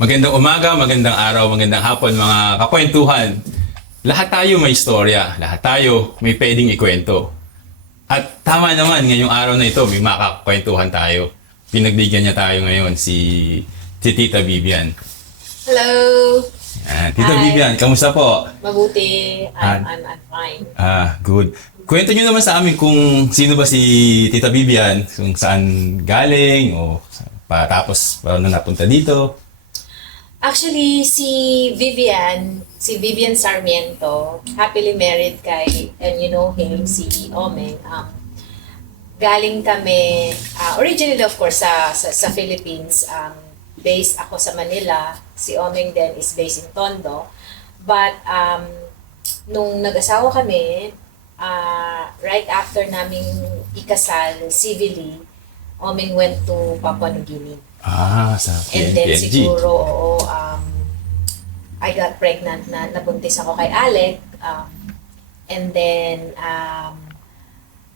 Magandang umaga, magandang araw, magandang hapon mga kakwentuhan. Lahat tayo may istorya, lahat tayo may pwedeng ikwento. At tama naman, ngayong araw na ito, may makakakwentuhan tayo. Pinagbigyan niya tayo ngayon si Tita Vivian. Hello! Tita Hi. Vivian, kamusta po? Mabuti. I'm fine. Good. Kwento niyo naman sa amin kung sino ba si Tita Vivian, kung saan galing, o tapos paano napunta dito. Actually, si Vivian Sarmiento, happily married kay, and you know him, si Omeng. Galing kami, originally of course sa Philippines, based ako sa Manila, si Omeng din is based in Tondo. But nung nag-asawa kami, right after naming ikasal civilly, Omeng went to Papua New Guinea. Sa And then PNG. siguro, I got pregnant na nabuntis ako kay Alec. And then,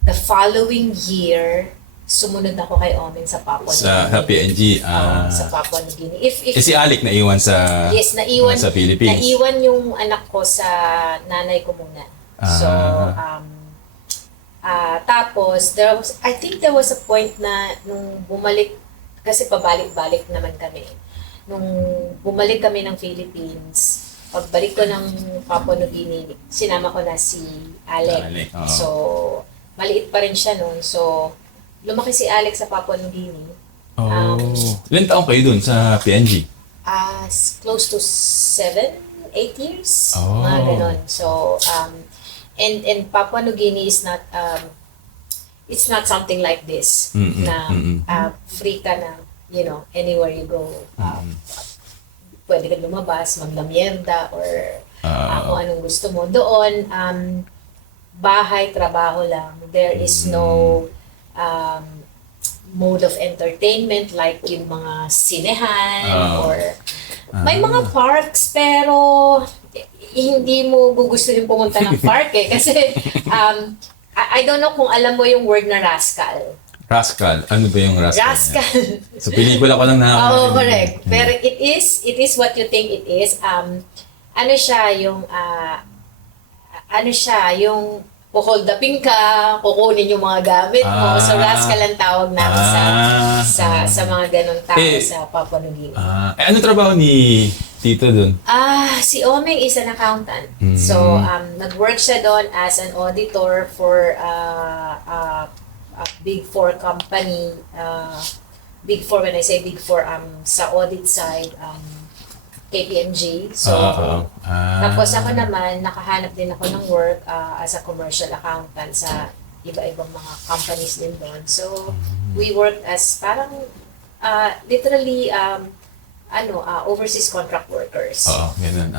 the following year, sumunod ako kay Omen sa Papua New Sa Guinea. PNG. Sa Papua New Guinea. Si Alec naiwan sa Yes, naiwan sa Philippines. Naiwan yung anak ko sa nanay ko muna. So, tapos, I think there was a point na nung bumalik, kasi pabalik-balik naman kami. Nung bumalik kami ng Philippines, pagbalik ko ng Papua New Guinea, sinama ko na si Alec. oo. So, maliit pa rin siya noon. So, lumaki si Alec sa Papua New Guinea. Ilan taong kayo dun sa PNG? Close to 7, 8 years. Oh. Mga ganon. So, and Papua New Guinea is not, it's not something like this. Na free ka na, you know, anywhere you go. Pwede ka lumabas, maglamyenda, or kung anong gusto mo. Doon, bahay, trabaho lang. There is no mode of entertainment like yung mga sinehan or may mga parks pero hindi mo gugustuhin pumunta ng park kasi I don't know kung alam mo yung word na rascal. Rascal. Ano ba yung rascal? Rascal. Sa pelikula ko lang nakakarinig. Oo, correct. Pero it is what you think it is. Ano siya yung hold upin ka, kukunin yung mga gamit mo. So rascal ang tawag namin sa mga ganong tao sa Papua New Guinea. Ano trabaho ni Tito dun? Si Omeng is an accountant. So, nag-work siya doon as an auditor for a Big Four company. Big Four, when I say Big Four, sa audit side, KPMG. So, tapos ako naman, nakahanap din ako ng work as a commercial accountant sa iba-ibang mga companies din doon. So, we worked as parang literally overseas contract workers. Ganun.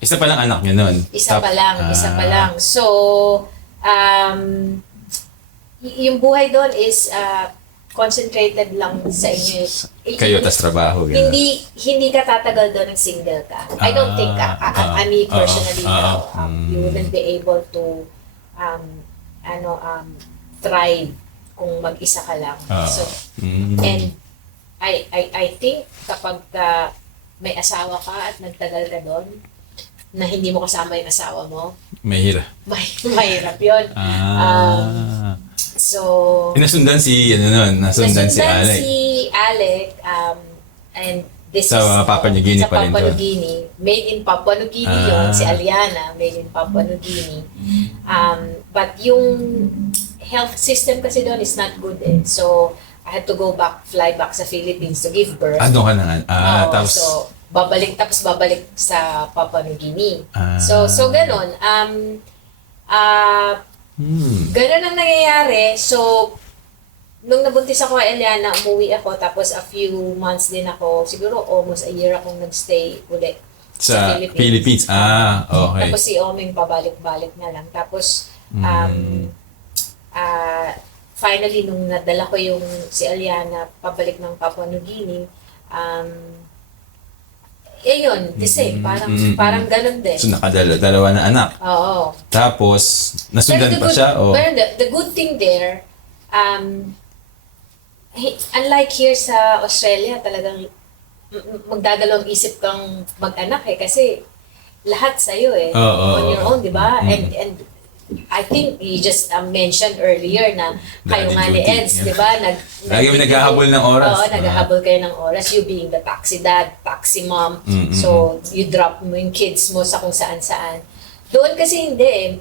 Isa pa lang anak niya nun. Isa pa lang. So, yung buhay doon is concentrated lang sa inyo. Kayo, tas trabaho. Ganun. Hindi ka tatagal doon ng single ka. I don't think, me personally, you wouldn't be able to thrive kung mag-isa ka lang. So, and I think kapag may asawa ka at nagtagal ka doon, na hindi mo kasama yung asawa mo, Mahirap. mahirap yun. So, Nasundan si Alec. Alec, and this Sa Papua New Guinea sa pa rin Papua to. New Guinea. Made in Papua New Guinea yun. Si Aliana, made in Papua New Guinea. But yung health system kasi doon is not good eh. So, I had to fly back sa Philippines to give birth. Doon ka na nga. Tapos, So, babalik sa Papua New Guinea. So ganun. Ganun ang nangyayari. So, nung nabuntis ako kay Eliana, umuwi ako. Tapos a few months din ako, siguro almost a year akong nagstay ulit sa Philippines. Okay. Tapos si Omeng pabalik-balik na lang. Tapos, finally, nung nadala ko yung si Eliana pabalik ng Papua New Guinea, yun, the same. Parang ganun din. So, nakadalawa na anak. Oo. Tapos, nasundan pa siya? Pero the good thing there, unlike here sa Australia, talagang magdadalawang isip kang mag-anak kasi lahat sa'yo Oo. on your own, di ba? And I think you just mentioned earlier na kayo nga ni duty, Eds, yeah. di ba? Lagi mo naghahabol ng oras. Oo, naghahabol kayo ng oras. You being the taxi dad, taxi mom. So, you drop mo yung kids mo sa kung saan-saan. Doon kasi hindi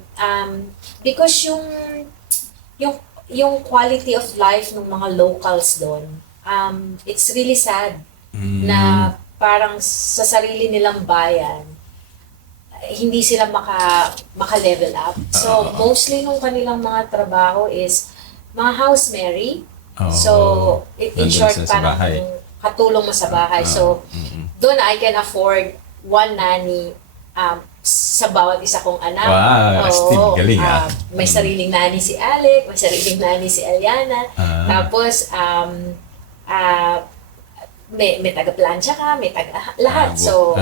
because yung quality of life ng mga locals doon, it's really sad na parang sa sarili nilang bayan, hindi sila maka-level up. So, mostly nung kanilang mga trabaho is mga housemary. So, in Nandun short, sila sa parang bahay. katulong mo sa bahay. So, doon I can afford one nanny sa bawat isa kong anak. Wow, Steve, galing may sariling nanny si Alec, may sariling nanny si Eliana. Tapos, may taga-plancha ka, may lahat. So,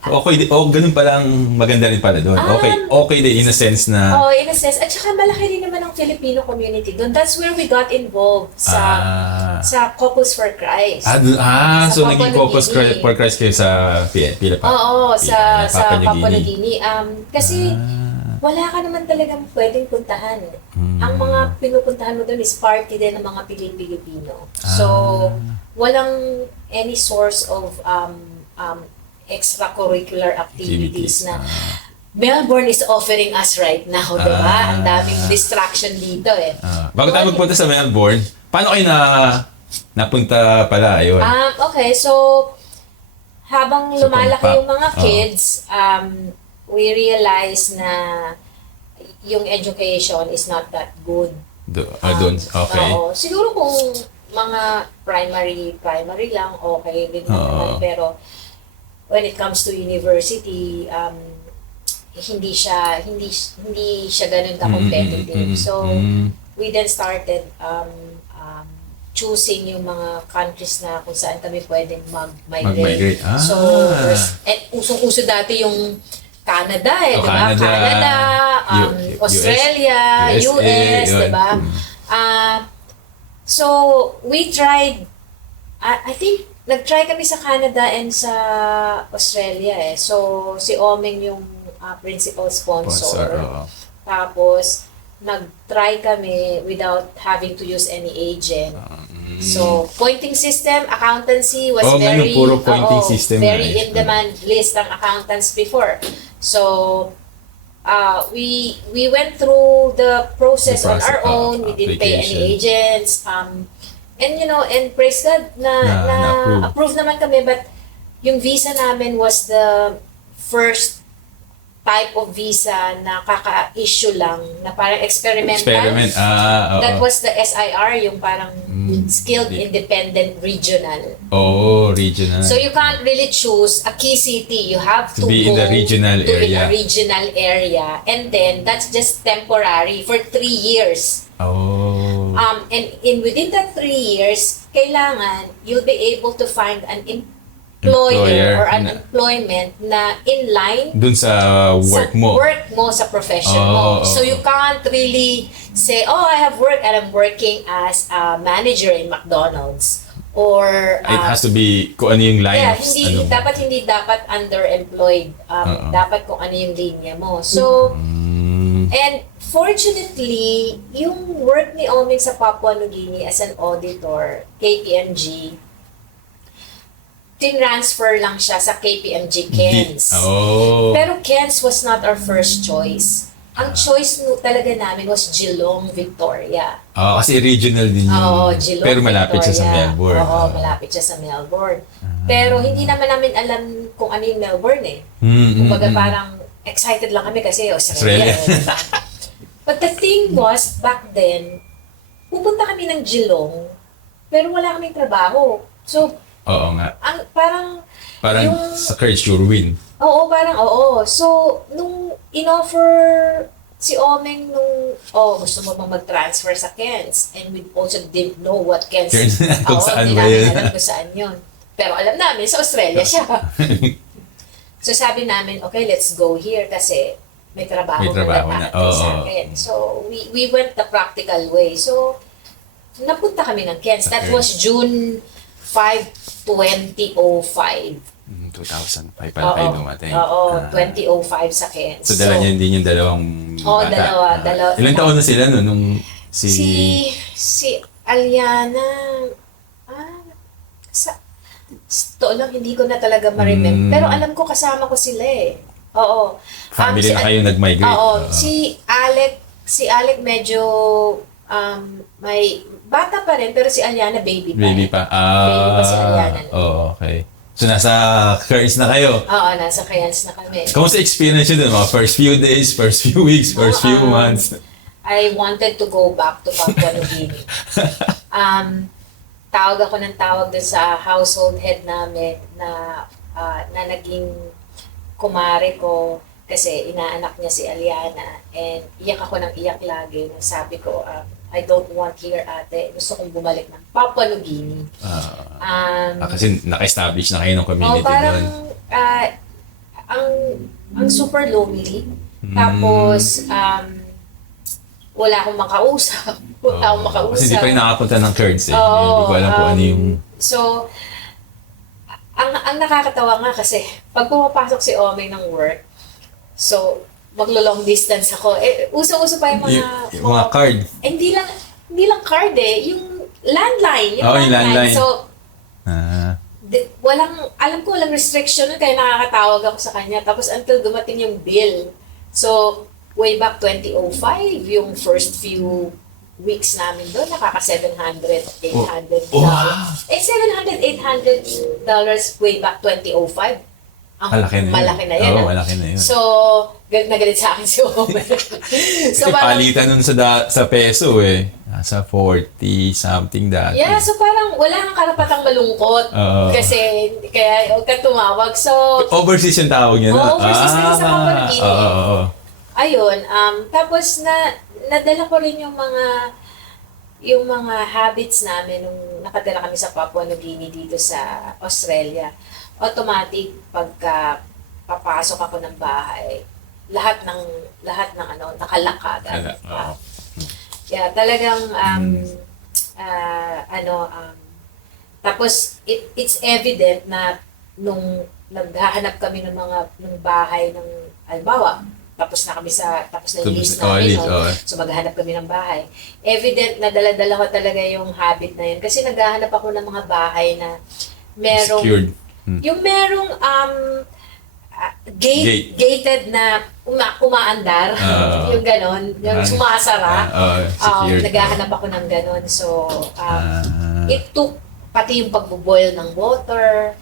okay, ganun palang maganda rin pala doon. Okay din in a sense na in a sense. At saka malaki din naman ang Filipino community doon. That's where we got involved sa Couples for Christ. So Papua naging New Couples Guinea. for Christ kayo sa Philippines. Oo, sa Papua New Guinea. Guinea. Kasi wala ka naman talagang pwedeng puntahan. Ang mga pinupuntahan mo doon is party din ng mga Pilipino. So, walang any source of extracurricular activities na Melbourne is offering us right now, di ba? Ang daming distraction dito Bago tayo magpunta sa Melbourne, paano kayo napunta pala? Ayun. Okay, so habang lumalaki yung mga kids, we realize na yung education is not that good. Doon, okay. Oo. Siguro kung mga primary lang, okay din naman. Pero when it comes to university, hindi siya ganun ka-competitive. So, we then started choosing yung mga countries na kung saan kami pwedeng mag-migrate. So, usong-uso dati yung Canada di ba? Canada, Australia, US, di ba? So, we tried, I think, nag-try kami sa Canada and sa Australia So, si Omeng yung principal sponsor. Tapos, nag-try kami without having to use any agent. So, pointing system, accountancy was very puro pointing system very in-demand list ng accountants before. So, we went through the process on our own. We didn't pay any agents. And praise God na approve naman kami. But yung visa namin was the first type of visa na kaka-issue lang, na parang experimental. That was the SIR, yung parang Skilled Independent Regional. Regional. So you can't really choose a key city. You have to be go in the regional in area. a regional area. And then, that's just temporary for 3 years. And within that 3 years, kailangan you'll be able to find an employer or an employment na in line dun sa work mo. Sa profession mo. So you can't really say, I have work and I'm working as a manager in McDonald's. Or it has to be kung ano yung line of hindi dapat underemployed. Dapat kung ano yung linya mo. So, and fortunately, yung work ni Omeng sa Papua New Guinea as an auditor, KPMG, tinransfer lang siya sa KPMG Cairns. Pero Cairns was not our first choice. Ang choice talaga namin was Geelong, Victoria. Kasi regional din yun. Geelong, pero malapit Victoria. siya sa Melbourne. Malapit siya sa Melbourne. Pero hindi naman namin alam kung ano yung Melbourne Kumbaga parang excited lang kami kasi Australia. But the thing was, back then, pupunta kami ng Geelong, pero wala kaming trabaho. So, parang yung, sa Courage Your Win. So, nung in-offer si Omeng gusto mo bang mag-transfer sa Cairns? And we also didn't know what Cairns is. Kung saan hindi ba namin yun? alam kung saan yun. Pero alam namin, sa Australia siya. So sabi namin, okay, let's go here kasi may trabaho na sa akin. So, we went the practical way. So, napunta kami ng Cairns. That was June 2005. 2005 pala kayo dumating. Oo, 2005 sa Kens. So, dala niyo din yung dalawang Oo, bata. dalawa. Ilang taon na sila no, nung Si Aliana, to lang, hindi ko na talaga ma-remember. Pero alam ko kasama ko sila eh. Oo. Family na kayo nag-migrate. Oo. Si Alec medyo may bata pa rin, pero si Aliana baby pa. Baby eh. pa. Baby pa si Aliana. Okay. So, nasa Cairns na kayo. Oo, nasa Cairns na kami. Kamusta experience yun dun? Mga first few days, first few weeks, first few months? I wanted to go back to Papua New Guinea. Tawag ako ng tawag dun sa household head namin na naging kumare ko kasi inaanak niya si Aliana and iyak ako ng iyak lagi. Sabi ko, I don't want here ate. Gusto kong bumalik ng Papua New Guinea. Kasi naka-establish na kayo ng community parang doon. ang super lonely. Tapos, wala akong makausap. Kasi hindi pa rin nakapunta ng Cairns eh. Oo, Hindi ko alam kung ano yung... So, ang nakakatawa nga kasi, pag pumapasok si Ome ng work, so, maglo-long distance ako. Uso-uso pa yung mga card. Hindi lang card eh. Yung landline. Yung landline. So, alam ko walang restriction kaya nakakatawag ako sa kanya. Tapos until dumating yung bill. So, way back 2005, yung first few weeks namin doon, nakaka $700, $800. Wow. $700, $800 way back 2005. Malaki na yun. Oo, malaki na yun. So, galit na galit sa akin si Omer. Kasi palitan nun sa peso eh. Nasa 40 something dati. Yeah, so parang wala kang karapatang malungkot. Kasi, kaya huwag ka tumawag. So, overseas yung tawag niya. overseas na sa Papua New Guinea. Ayun, tapos nadala ko rin yung mga habits namin nung nakatira kami sa Papua New Guinea dito sa Australia. Automatic pagka papasok ako ng bahay, lahat ng nakalaka. Yeah, talagang tapos it's evident na nung naghahanap kami ng bahay ng halimbawa, tapos na yung list namin, so maghahanap kami ng bahay. Evident na dala-dala ko talaga yung habit na yun. Kasi naghahanap ako ng mga bahay na merong, secured. Yung merong gated na umaandar, yung ganon, yung sumasara. Naghahanap ako ng ganon. So, it took pati yung pagboboil ng water.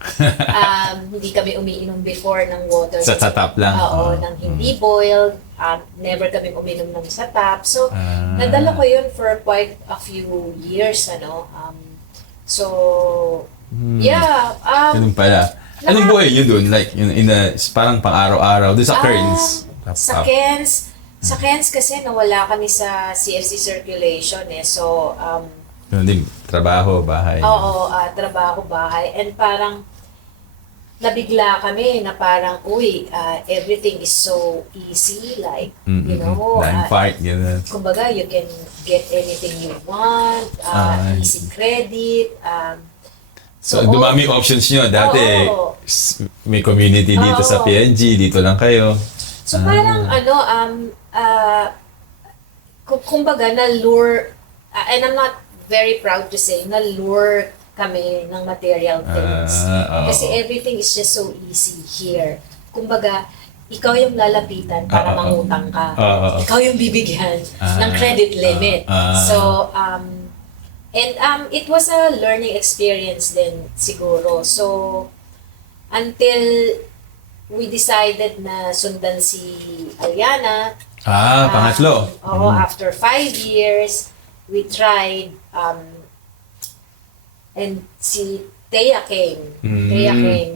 Hindi kami umiinom before ng water. Sa tap lang? Oo, ng hindi boiled. Never kami uminom ng sa tap. So, nadala ko yun for quite a few years. Yeah. Ganun pala. Anong buhay yun doon? Like, parang pang-araw-araw. Doon sa Cairns? Sa Cairns kasi nawala kami sa CFC circulation eh. So, yun din, trabaho, bahay. Oo, trabaho, bahay. And parang nabigla kami na parang, everything is so easy. Like, you know, kumbaga, you can get anything you want, easy credit. So, dumami options nyo. Dati, may community dito sa PNG, dito lang kayo. So, parang, kumbaga, na-lure, and I'm not very proud to say, na-lure kami ng material things. Kasi everything is just so easy here. Kumbaga, ikaw yung lalapitan para mangutang ka. Ikaw yung bibigyan ng credit limit. So, it was a learning experience din siguro. So, until we decided na sundan si Aliana. Pangatlo. After 5 years, we tried, and si Thea came.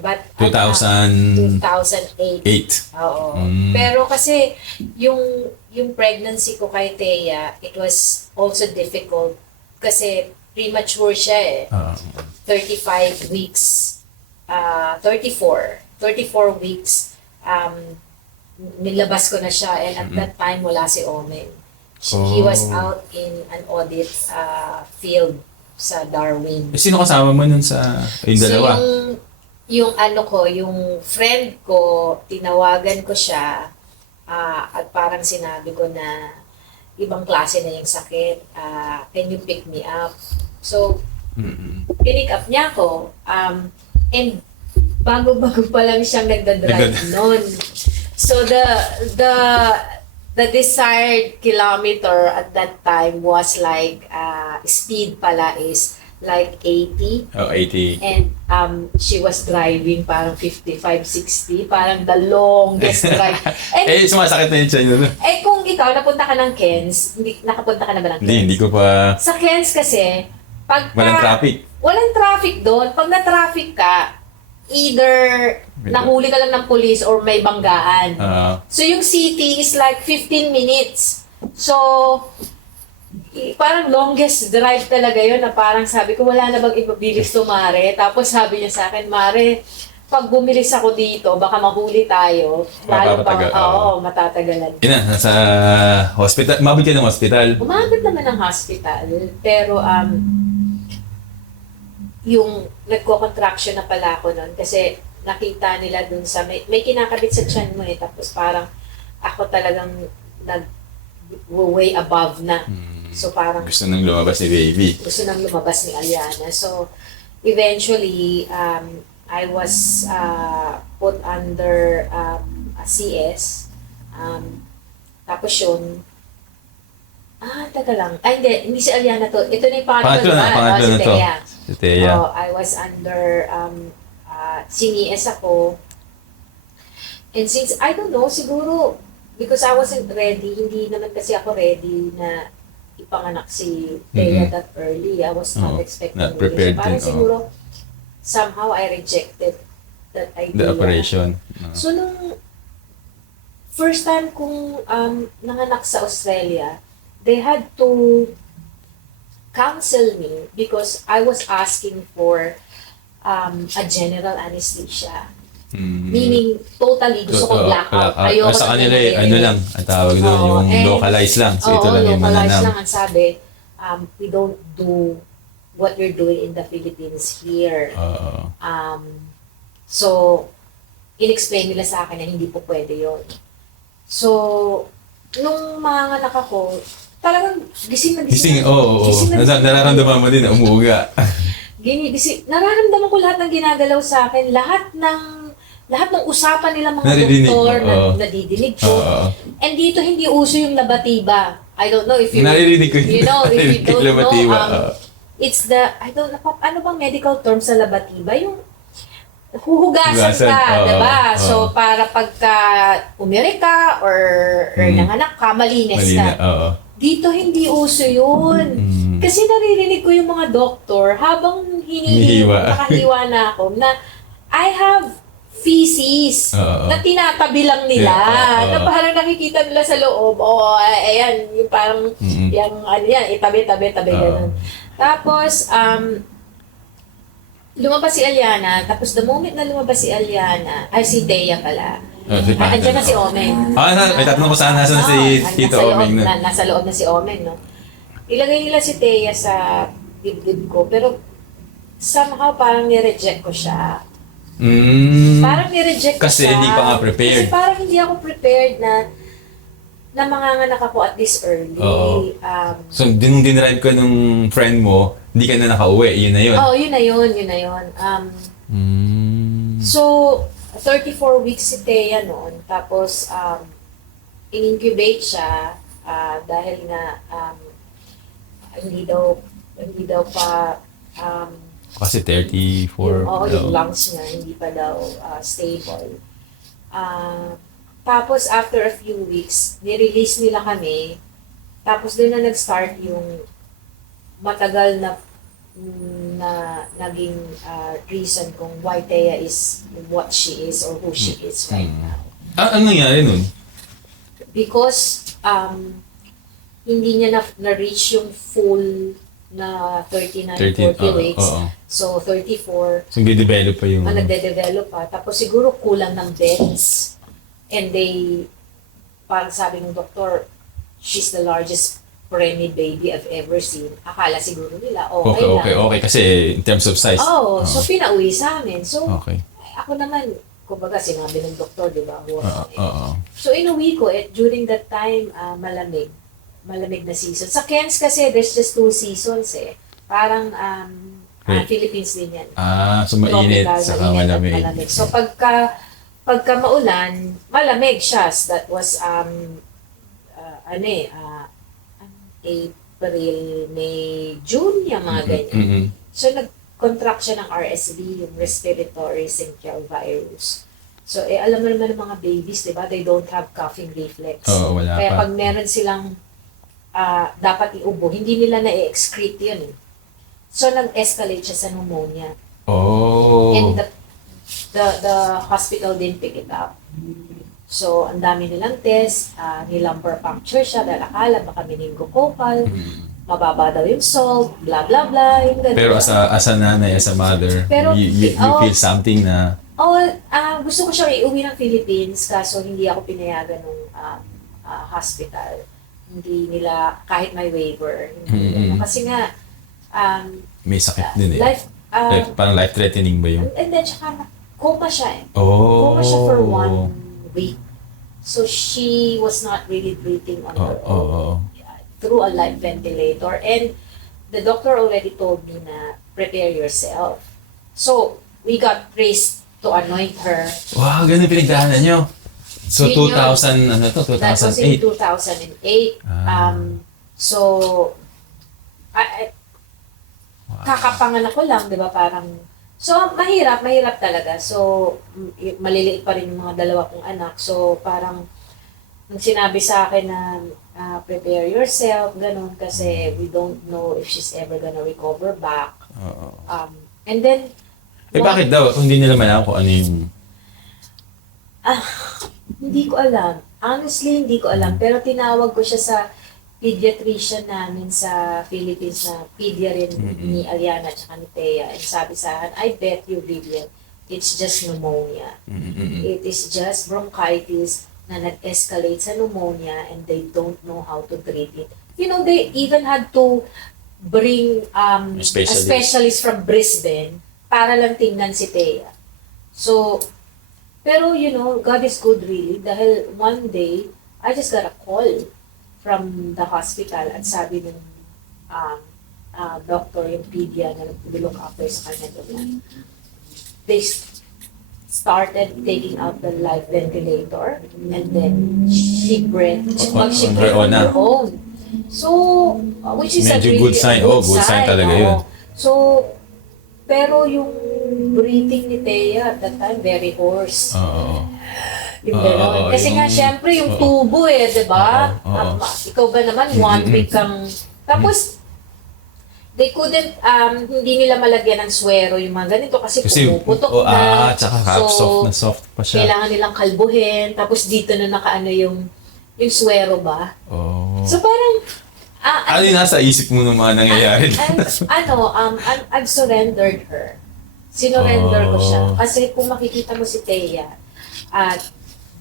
But 2008. Oo. Pero kasi yung pregnancy ko kay Thea, it was also difficult kasi premature siya eh. 35 weeks. 34 weeks. Nilabas ko na siya and at that time wala si Omen. He was out in an audit field. sa Darwin. Eh, sino kasama mo nun sa yung dalawa? So yung ano ko, yung friend ko, tinawagan ko siya at parang sinabi ko na ibang klase na yung sakit. Can you pick me up? So, pinick up niya ako. And bago-bago pa lang siyang nagdadrive noon. So the desired kilometer at that time was like speed pala is like 80. Oh, 80. And she was driving parang 55, 60, parang the longest drive. And Eh, sumasakit na yung tiyan nun. kung ikaw napunta ka ng Kens, nakapunta ka na ba ng Kens? Hindi ko pa... Sa Kens kasi, pagka... Walang traffic. Walang traffic doon. Pag na-traffic ka, either nahuli ka lang ng police or may banggaan. So yung city is like 15 minutes. So, parang longest drive talaga yun na parang sabi ko, wala na bang ibabilis to, Mare? Tapos sabi niya sa akin, Mare, pag bumilis ako dito, baka mahuli tayo. Lalo pang, matatagalan. Yun na, nasa hospital. Umabot ka ng hospital. Umabot naman ng hospital, pero yung nagko-contraction na pala ako nun kasi nakita nila dun sa may kinakabit sa tiyan mo tapos parang ako talagang way above na. So parang Gusto nang lumabas ni baby. gusto nang lumabas ni Aliana. So eventually I was put under a CS. Tapos yun teka lang. Hindi si Aliana to. Ito na yung pangatlo Pangatlo na si to. Thea. Si Thea. I was under CNES ako. And since, I don't know, siguro, because I wasn't ready, hindi naman kasi ako ready na ipanganak si Thea that early. I was not expecting not it. prepared So, parang din, siguro, somehow I rejected that idea. The operation. So, nung first time kong nanganak sa Australia, they had to counsel me because I was asking for a general anesthesia. Meaning, totally gusto ko blackout. Ayoko sa kanila na ano lang, ang tawag doon, yung localized lang. So ito lang yung localized mananam. lang ang sabi. We don't do what you're doing in the Philippines here. So, in-explain nila sa akin na hindi po pwede yon. So, nung mga anak ako, talagang gising na gising. Gising, nararamdaman mo din na umuuga. Gising. Nararamdaman ko lahat ng ginagalaw sa akin. Lahat ng usapan nila mga Naridinig doktor mo, na nadidinig ko. And dito hindi uso yung labatiba. I don't know if you... Naririnig ko yun. You know, if you don't labatiba, know, it's the... I don't know, ano bang medical term sa labatiba? Yung huhugasan ka, diba? So, para pagka umiri ka or nanganak ka, malinis ka. Dito hindi uso yun. Kasi naririnig ko yung mga doktor habang nakahiwa na ako na I have feces na tinatabi lang nila. Na parang nakikita nila sa loob. Ayan, yung parang itabi, ganun. Tapos, lumabas si Aliana. Tapos the moment na lumabas si Aliana, si Thea pala. Andiyan na si Omeng. May tatanong ko saan nasa si Tito Omeng na. Nasa loob na si Omeng, no? Ilagay nila si Thea sa dibdib ko, pero somehow parang nireject ko siya. Parang nireject ko Kasi siya. hindi pa nga prepared. Kasi parang hindi ako prepared na manganganak ako at this early. So, nung dinrive ka nung friend mo, hindi ka na nakauwi. Yun na yun. Yun na yun. So, 34 weeks si Thea noon. Tapos, in-incubate siya dahil nga hindi daw pa Kasi 34. yung lungs niya hindi pa daw stable. Tapos after a few weeks, nirelease nila kami. Tapos doon na nag-start yung matagal na naging reason kung why Thea is what she is or who she is right now. Ano nangyari nun? Because hindi niya na-reach yung full na 39, 40 weeks. So, 34. So, nagde-develop pa yung... Nagde-develop pa. Tapos siguro kulang ng beds. And parang sabi ng doktor, she's the largest preemie baby I've ever seen. Akala siguro nila, okay lang. Okay. Kasi in terms of size. So pinauwi sa amin. So, Okay. ako naman, kumbaga sinabi ng doktor, di ba? Oo. So, inuwi ko, during that time, malamig. Malamig na season. Sa Cairns kasi, there's just 2 seasons eh. Parang, Right. Philippines din yan. So mainit, Tropical, saka mainit at malamig. So, pagka maulan, malamig siya. That was, April, May, June, yung mga ganyan. Mm-mm. So, nag-contract siya ng RSV, yung respiratory syncytial virus. So, alam mo naman ng mga babies, di ba? They don't have coughing reflex. Oo, wala Kaya pa. pag meron silang dapat iubo, hindi nila na-excrete yun eh. So, nag-escalate siya sa pneumonia. And the hospital didn't pick it up. So, ang dami nilang test, nilumbar puncture siya dahil akala baka meningococcal, mababa daw yung salt, blah blah blah, yung ganun. Pero as a nanay, as a mother, Pero, you feel something na gusto ko siya iuwi ng Philippines kaso hindi ako pinayagan ng hospital. Hindi nila, kahit may waiver, hindi kasi nga, may sakit din eh. Parang life-threatening ba yun? and then, tsaka, coma siya eh. Oh. Coma siya for 1 week. So, she was not really breathing on her own through a light ventilator. And the doctor already told me na prepare yourself. So, we got praised to anoint her. Wow, ganun pinagdaanan nyo. So, Yun 2000, ano to? That was in 2008? 2008. So, kakapanganak ko lang, di ba? Parang, so, mahirap talaga. So, maliliit pa rin yung mga dalawa kong anak. So, parang, nung sinabi sa akin na prepare yourself, ganun, kasi we don't know if she's ever gonna recover back. And then, bakit daw? Kung hindi nila malaman kung ano yung... hindi ko alam. Honestly, hindi ko alam. Pero tinawag ko siya sa pediatrician namin sa Philippines na pedia rin ni Aliana at ni Thea. And sabi sa akin, I bet you, Vivian, it's just pneumonia. It is just bronchitis na nag-escalate sa pneumonia and they don't know how to treat it. You know, they even had to bring a specialist from Brisbane para lang tingnan si Thea. So, pero you know, God is good really dahil one day, I just got a call from the hospital at sabi ng doctor, yung pedia na nag-look after sa kanya doon. They started taking out the life ventilator and then she breathed on her own. So, which is medyo a really good sign. Good sign talaga yun. So, pero yung breathing ni Thea at that time, very hoarse. Yung gano'n. Kasi nga, syempre, yung tubo di ba? Ikaw ba naman, 1 week kang... Tapos, they couldn't, hindi nila malagyan ng swero yung mga ganito kasi pumuputok na. Tsaka soft pa siya. Kailangan nilang kalbuhin. Tapos dito na nakaano yung swero ba? So parang, ano yung nasa isip mo nung mga nangyayari? I've surrendered her. Sinurrender ko siya. Kasi kung makikita mo si Thea,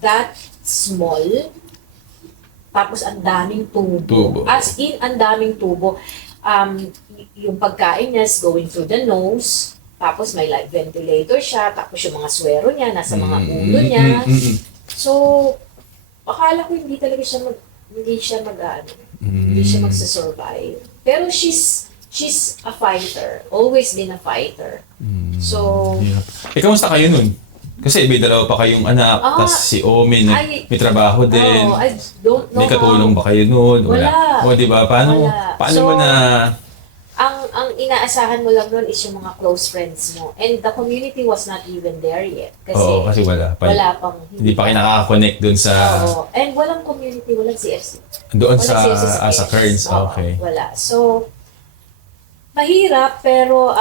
that small, tapos ang daming tubo. As in, ang daming tubo. Yung pagkain niya is going through the nose, tapos may light ventilator siya, tapos yung mga swero niya, nasa mga ulo niya. So, akala ko hindi talaga siya hindi siya magsasurvive. Pero she's a fighter. Always been a fighter. So, kamusta kayo nun? Kasi may dalawa pa kayong anak, tapos si Omen, may trabaho din. I don't know. May katulong ba kayo nun? Wala. O, di ba? Paano So, mo na... Ang inaasahan mo lang nun is yung mga close friends mo. And the community was not even there yet. Kasi wala pa. Wala pang... Hindi pa kayo nakaka-connect dun sa... And walang community, walang CFC. Doon Walang sa Cairns, okay. Wala. So, mahirap, pero,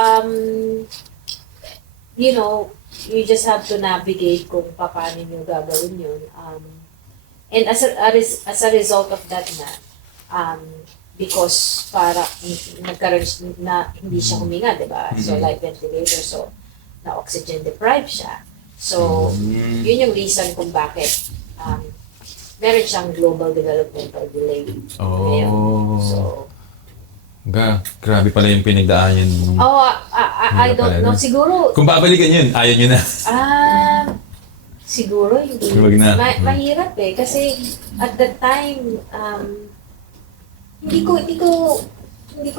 you know, you just have to navigate kung paano nyo gagawin yun. And as a result of that because para nagkaroon na hindi siya huminga, di ba? So, light ventilator, so, na-oxygen deprived siya. So, yun yung reason kung bakit meron siyang global developmental delay. Oh. Ngayon. So, Grabe pala yung pinagdaanan nung... I don't know. Siguro, Kung babalikan yun, ayaw nyo na. siguro hindi. Huwag na. Mahirap eh. Kasi at that time, hindi ko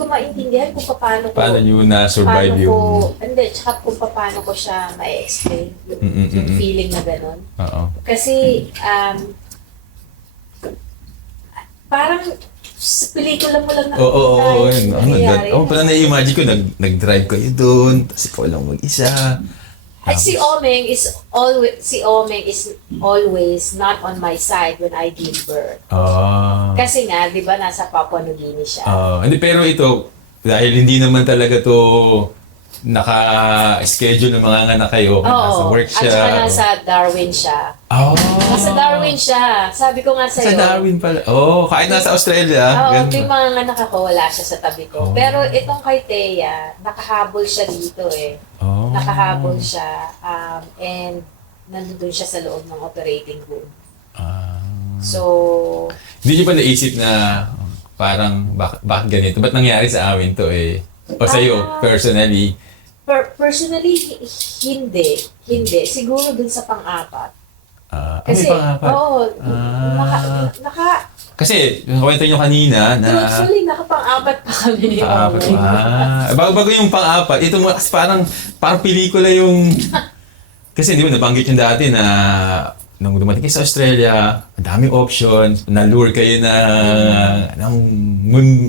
maintindihan kung paano Paano nyo na-survive yung... tsaka kung paano ko siya ma-explain yung, Mm. yung feeling na gano'n. Oo. Kasi, parang sa pelikula mo lang Oo. nangyayari. Parang na-imagine ko, nag-drive kayo doon, tapos ikaw lang mag-isa. At si Omeng is always not on my side when I give birth. Kasi nga, di ba, nasa Papua New Guinea siya. Hindi, pero ito, dahil hindi naman talaga to naka-schedule ng mga anak kayo, nasa work At siya. saka nasa Darwin siya. Nasa Darwin siya. Sabi ko nga sa'yo. Sa Darwin pala. Kahit nasa Australia. May mga anak ako, wala siya sa tabi ko. Pero itong kay Thea, nakahabol siya dito eh. Nakahabol siya. And nandun siya sa loob ng operating room. So, Hindi niyo ba naisip na parang bakit ganito? Ba't nangyari sa amin to eh? O sa'yo, personally? Personally, hindi. Siguro dun sa pang-apat. Kasi, pang-apat? Kasi, kwento nyo kanina na... Truthfully, nakapang-apat pa kami ni Omeng. Bago yung pang-apat, ito mo kasi parang pelikula yung... Kasi di ba, nabanggit yung dati na nung dumating kayo sa Australia, ang daming options, na-lure kayo ng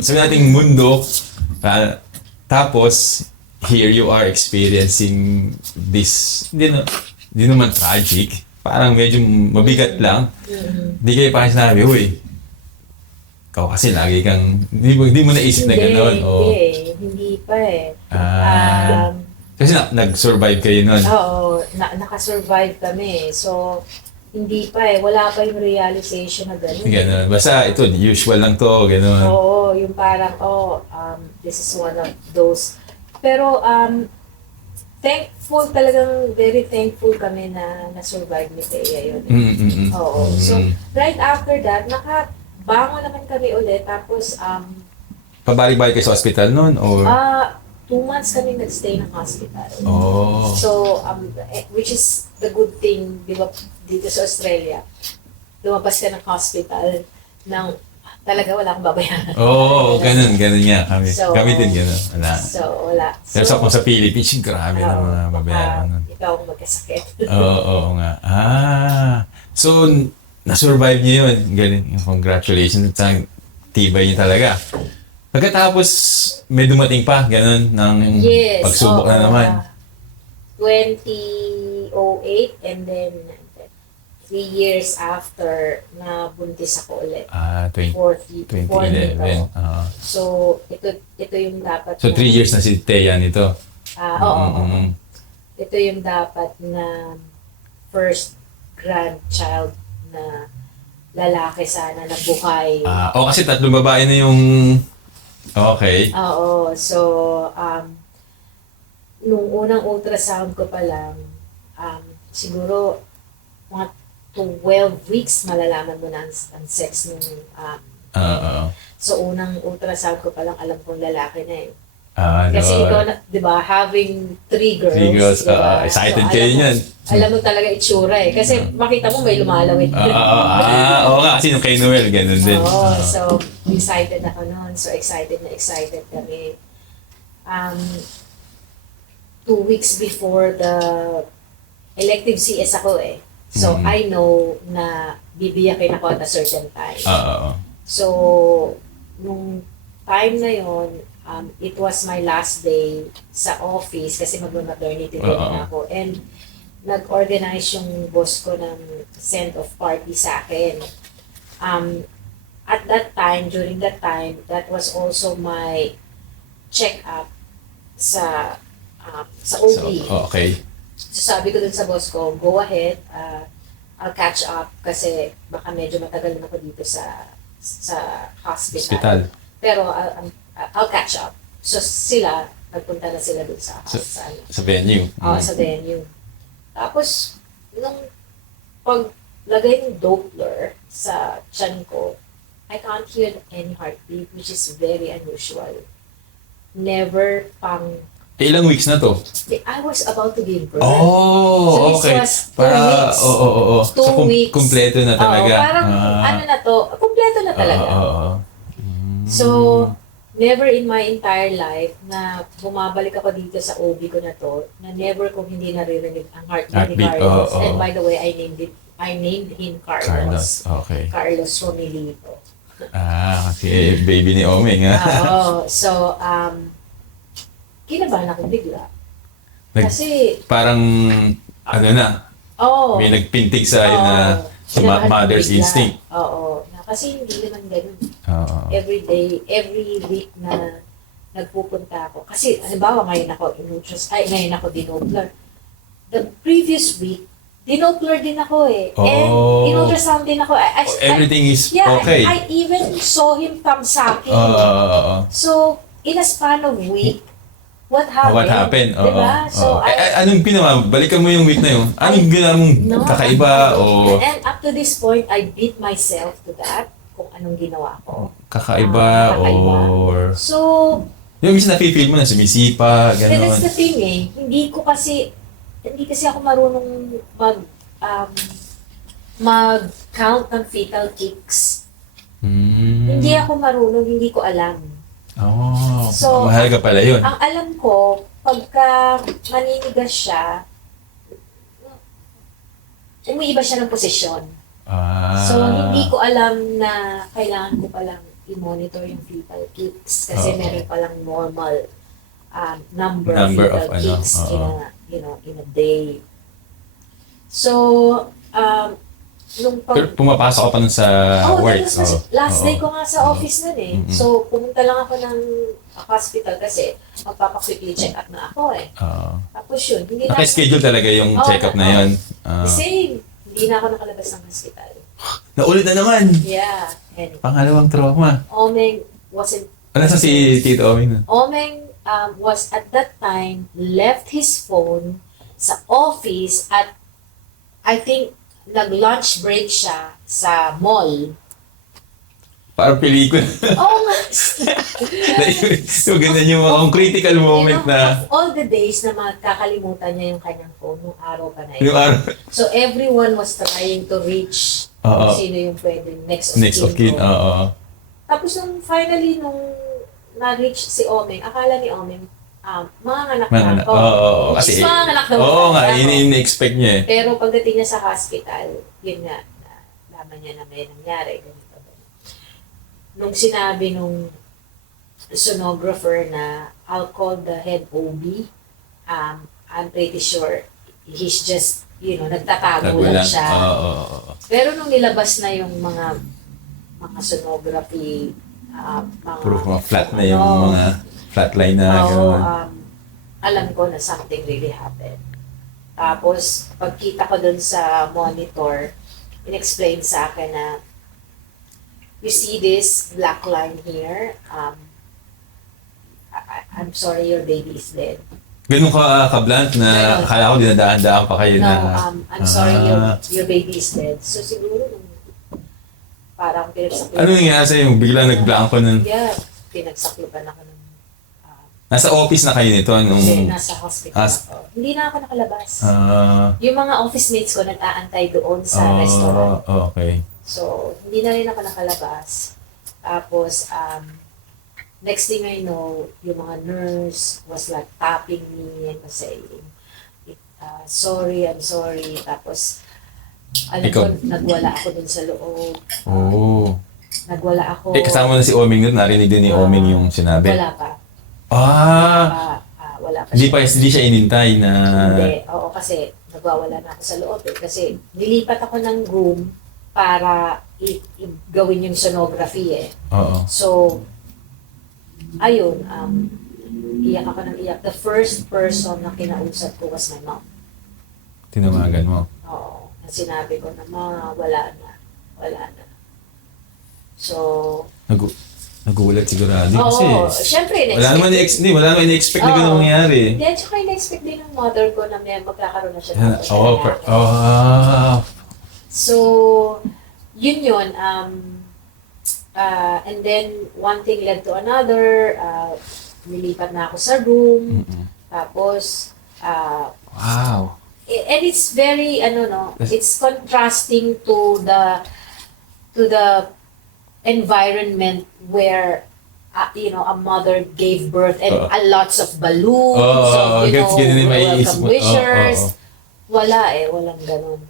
sabi natin mundo. Tapos, here you are experiencing this, hindi naman tragic, parang medyo mabigat lang. Hindi kayo parang sinabi, uy, ikaw kasi lagi kang, hindi mo naisip na gano'n. Hindi pa eh. Kasi nag-survive kayo nun. Oo, nakasurvive kami. So, hindi pa eh. Wala pa yung realization na gano'n. Gano'n. Basta ito, usual lang to, gano'n. Oo, yung parang, this is one of those. Pero, very thankful kami na na-survive ni Thea yun. Oo. So, right after that, nakabango naman kami ulit. Tapos, pabalik-balik kayo sa hospital nun? Or? 2 months kami nag-stay ng hospital. So, which is the good thing, di ba, dito sa Australia. Lumabas ka ng hospital nang talaga wala akong babayaran. Ganun nga kami. Kami din ganun. Wala. Wala. Pero kung sa Philippines, grabe na mga babayaran nun. Ikaw ang magkasakit. Oo nga. So, na-survive niyo yun. Galing. Congratulations. Tibay niyo talaga. Pagkatapos, may dumating pa, ganun, ng pagsubok na naman. 2008 and then 3 years after na buntis ako ulit. 2011. So, ito yung dapat. So, 3 years na si Thea nito. Oo. Ito yung dapat na first grandchild na lalaki sana na buhay. Kasi 3 babae na yung... Okay. Oo. So, nung unang ultrasound ko pa lang, siguro mga 12 weeks malalaman mo na ang sex nung so unang ultrasound ko pa lang alam kong lalaki na eh. Kasi ikaw na, di ba, having 3 girls. 3 girls, diba? excited kayo niyan. Alam mo talaga itsura eh. Kasi makita mo may lumalawit. Oo nga, kasi yung kay Noel, ganun din. So excited ako noon. So excited kami. 2 weeks before the elective CS ako eh. So I know na bibiyakin ako at a certain time. So nung time na yon, it was my last day sa office kasi mag-maternity leave na ako. And nag-organize yung boss ko ng send-off party sa akin. At that time, during that time, that was also my check-up sa OB. Okay. So sabi ko dun sa boss ko, go ahead, I'll catch up kasi baka medyo matagal na ako dito sa hospital. Pero I'll catch up. So sila, nagpunta na sila dun sa venue. Sa venue. Tapos, nung paglagay ng Doppler sa tiyan ko, I can't hear any heartbeat, which is very unusual. Never pang... Ilang weeks na to? I was about to give birth. Oh, So, okay. this was 2 weeks. Oo. 2 So, weeks. kumpleto na talaga. Parang ano na to, kumpleto na talaga. So, never in my entire life na bumabalik ako dito sa OB ko na to, na never kong hindi naririnig ang heartbeat ni Carlos. And by the way, I named him Carlos. Carlos, okay. Carlos Romilito. Kasi baby ni Omeng, ha? Oo. So, kinabahan ako bigla. Kasi, Parang, ano na, may nagpintig sa iyo na kinabahan ako mother's bigla. instinct. Oo. Kasi hindi naman ganun. Oo. Every day, every week na nagpupunta ako. Kasi, halimbawa, ngayon ako ngayon ako dinopler. The previous week, dinopler din ako eh. And in-ultrasound din ako. Everything is Yeah, okay. I even saw him come sa akin. So, in a span of week, what happened? Diba? So, anong balikan mo yung week na yun? Anong ginawa mong kakaiba? And up to this point, I beat myself to that kung anong ginawa ko. Kakaiba or... So, yung minsan na-feel mo na sumisipa, gano'n. that's the thing eh. Hindi kasi ako marunong mag-count ng fetal kicks. Hindi ako marunong, hindi ko alam. So, mahalaga pala yun. Ang alam ko, pagka maninigas siya, umiiba siya ng posisyon. So, hindi ko alam na kailangan ko palang i-monitor yung fetal kicks kasi meron palang normal number of fetal kicks in a day. So, Pero pumapasok ka pa nun sa work. Last day ko nga sa office nun eh. So, pumunta lang ako ng hospital kasi magpapakweekly check-up na ako eh. Tapos yun, hindi na Naka-schedule talaga yung check-up na yun. Same. Hindi na ako nakalabas ng hospital. Naulit na naman! Yeah. And Pangalawang trauma. Omeng wasn't... Ano sa si Tito Omeng na? Omeng was at that time left his phone sa office at I think nag-lunch break siya sa mall. Parang pelikula. Oo nga. So, ganyan yung mga critical moment na... Of all the days na magkakalimutan niya yung kanyang phone nung araw pa na yun. Yung araw. So everyone was trying to reach kung sino yung pwedeng next of kin ko. Tapos finally, nung na-reach si Omeng, akala ni Omeng, mga anak na ako. Kasi, mga anak na nga, ini-expect niya eh. Pero pagdating niya sa hospital, yun nga, laman niya na may nangyari. Ganito. Nung sinabi nung sonographer na I'll call the head OB, I'm pretty sure he's just, nagtatago lang siya. Pero nung nilabas na yung mga sonography, puro mga flat na yung mga flatline na gano'n. Alam ko na something really happened. Tapos, pagkita ko dun sa monitor, in-explain sa akin na you see this black line here, I'm sorry, your baby is dead. Ganun ka-blunt na akala ko dinadaan-daan pa kayo na... I'm sorry, your baby is dead. So siguro, parang pinagsaklupan. Ano nangyari sa'yo? Biglang nag-blanco nun? Yeah, pinagsaklupan ako ng... Nasa office na kayo nito? Hindi, nasa hospital ako. Hindi na ako nakalabas. Yung mga office mates ko nag-aantay doon sa restaurant. Okay. So, hindi na rin ako nakalabas. Tapos, next thing I know, yung mga nurse was like tapping me and was saying, sorry, I'm sorry. Tapos, alam ko, nagwala ako dun sa loob. Nagwala ako. Kasama na si Omeng nun, narinig din ni Omeng yung sinabi. Wala pa. Wala pa siya. Hindi siya inintay na... Hindi, oo, kasi nagwawala na ako sa loob eh. Kasi nilipat ako ng room para gawin yung sonography eh. So, ayun, iyak ako ng iyak. The first person na kinausap ko was my mom. Tinawagan mo? Oo. Sinabi ko na, wala na. So, nagulat sigurado. Kasi, syempre, wala naman in-expect na gano'ng mangyari. Hindi, at saka in-expect din ng mother ko na magkakaroon na siya ng So, So, yun yun. And then, one thing led to another. Nilipat na ako sa room. Tapos, Wow. and it's very, it's contrasting to the environment where, a mother gave birth and Oo. lots of balloons, Gets ganun yung maiisip welcome mo. wishers. Oo. Walang ganun.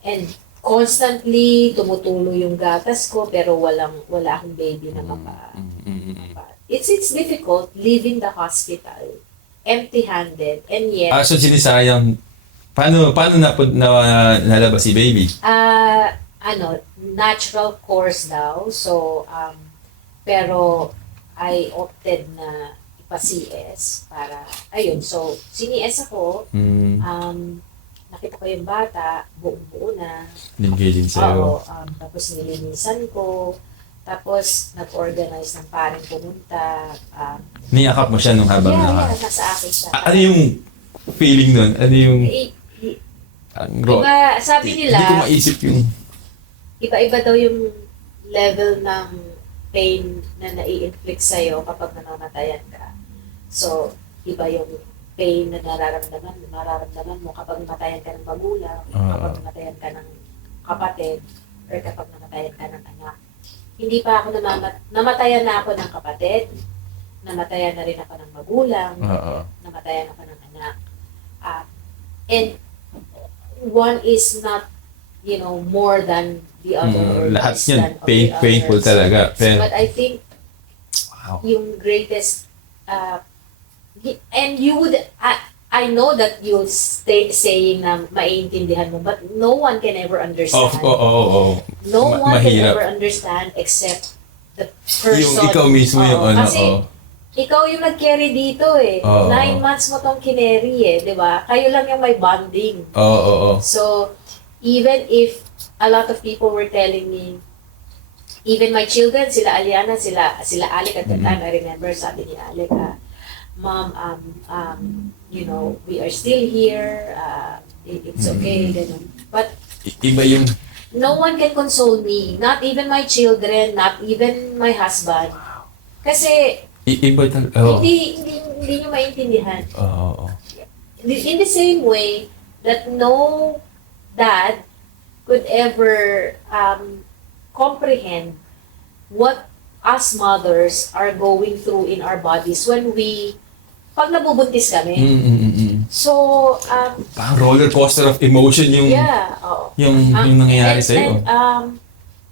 And constantly tumutulo yung gatas ko pero wala akong baby na it's difficult leaving the hospital empty-handed and yet So sinisayang, paano nalabas si baby? natural course daw. So, pero I opted na ipa-CS para, ayun. So, sini-S ako, nakita ko yung bata, buong-buo na. Binigay din sa'yo. Oo, tapos nilinisan ko. Tapos, nag-organize ng parang pumunta. Niyakap mo siya nung habang Nasa akin siya. Ano yung feeling nun? Ano yung... Diba, sabi nila, Hindi ko maisip yung... iba-iba daw yung level ng pain na nai-inflict sa'yo kapag namamatayan ka. So, iba yung pain na nararamdaman mo kapag namatayan ka ng magulang, kapag namatayan ka ng kapatid, or kapag namatayan ka ng anak. Hindi pa ako namatayan na ako ng kapatid, namatayan na rin ako ng magulang, namatayan ako ng anak. And one is not, more than the other. Or lahat less yun, than of the painful others. talaga. But I think, Wow. yung greatest, and you would, I know that you stay saying na maiintindihan mo, but no one can ever understand. No one can mahirap. ever understand except the person. Yung ikaw mismo yung Kasi, ikaw yung nag-carry dito eh. 9 months mo tong kinary eh, di ba? Kayo lang yung may bonding. So, even if a lot of people were telling me, even my children, sila Aliana, sila Alec at the time, I remember sabi ni Alec, Mom, we are still here, it's okay, ganun. But, Iba yung... no one can console me, not even my children, not even my husband. Kasi, Iba talaga. hindi nyo maintindihan. In the same way that no dad could ever comprehend what us mothers are going through in our bodies pag nabubuntis kami. So, Parang roller coaster of emotion yung yung nangyayari sa'yo.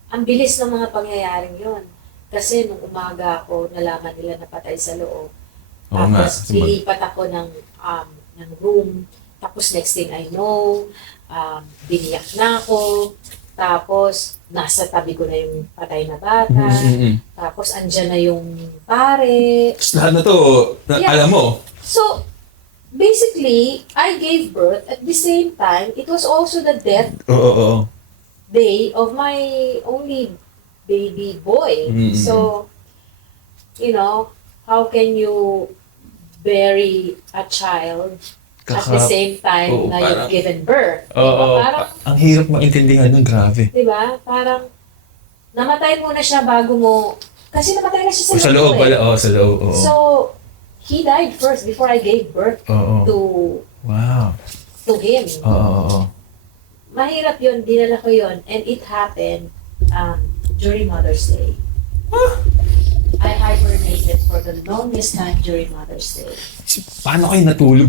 Ang bilis ng mga pangyayaring yun. Kasi nung umaga ako, nalaman nila na patay sa loob. Tapos, nilipat ako ng room. Tapos, next thing I know, biniyak na ako. Tapos, nasa tabi ko na yung patay na bata. Tapos, andyan na yung pare. Tapos lahat na to, alam mo. So, basically, I gave birth at the same time. It was also the death day of my only baby boy. So, how can you bury a child at the same time na you've given birth? Parang, ang hirap maintindihan nun, grabe. diba? Parang, namatay muna siya bago mo, kasi namatay na siya Sa loob pala, sa loob. So, he died first before I gave birth to him. Mahirap yun, dinala ko yun. And it happened during Mother's Day. I hibernated for the longest time during Mother's Day. Paano kayo natulog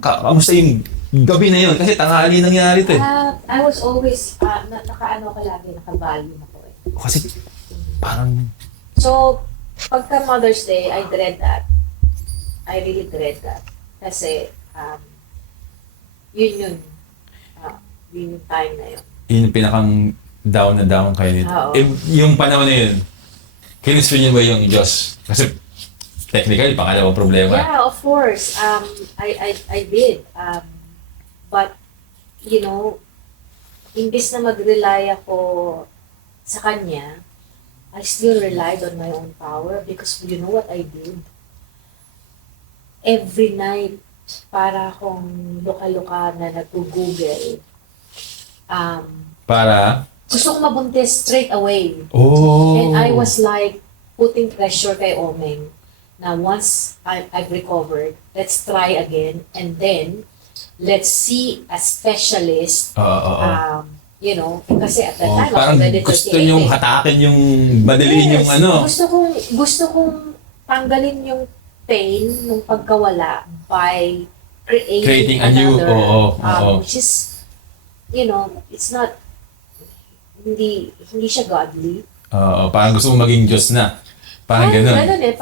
kamusta yung gabi na yun? Kasi tanghali nangyari ito eh. I was always, naka-value ako eh. Kasi parang... So, pagka Mother's Day, I dread that. I really dread that. Kasi, yun yung time na yun. Yun yung pinakang down na down kayo nito. Oo. Yung panahon na yun, kinusto niyo ba yung Diyos? Kasi technically, pangalawang problema. Yeah, of course. I did. But, imbis na mag-rely ako sa Kanya, I still relied on my own power because you know what I did? Every night, para akong luka-luka na nag-google, Para? Gusto kong mabuntis straight away. Oh! And I was like putting pressure kay Omeng na once I've recovered, let's try again and then let's see a specialist. You know, kasi at that time, parang ako gusto niyong hatakin yung madaliin yung ano. Gusto kong tanggalin yung pain ng pagkawala by creating a new, another, which is, you know, it's not, hindi siya godly. Parang gusto mong maging Diyos na. Parang ganun. Ganun eh,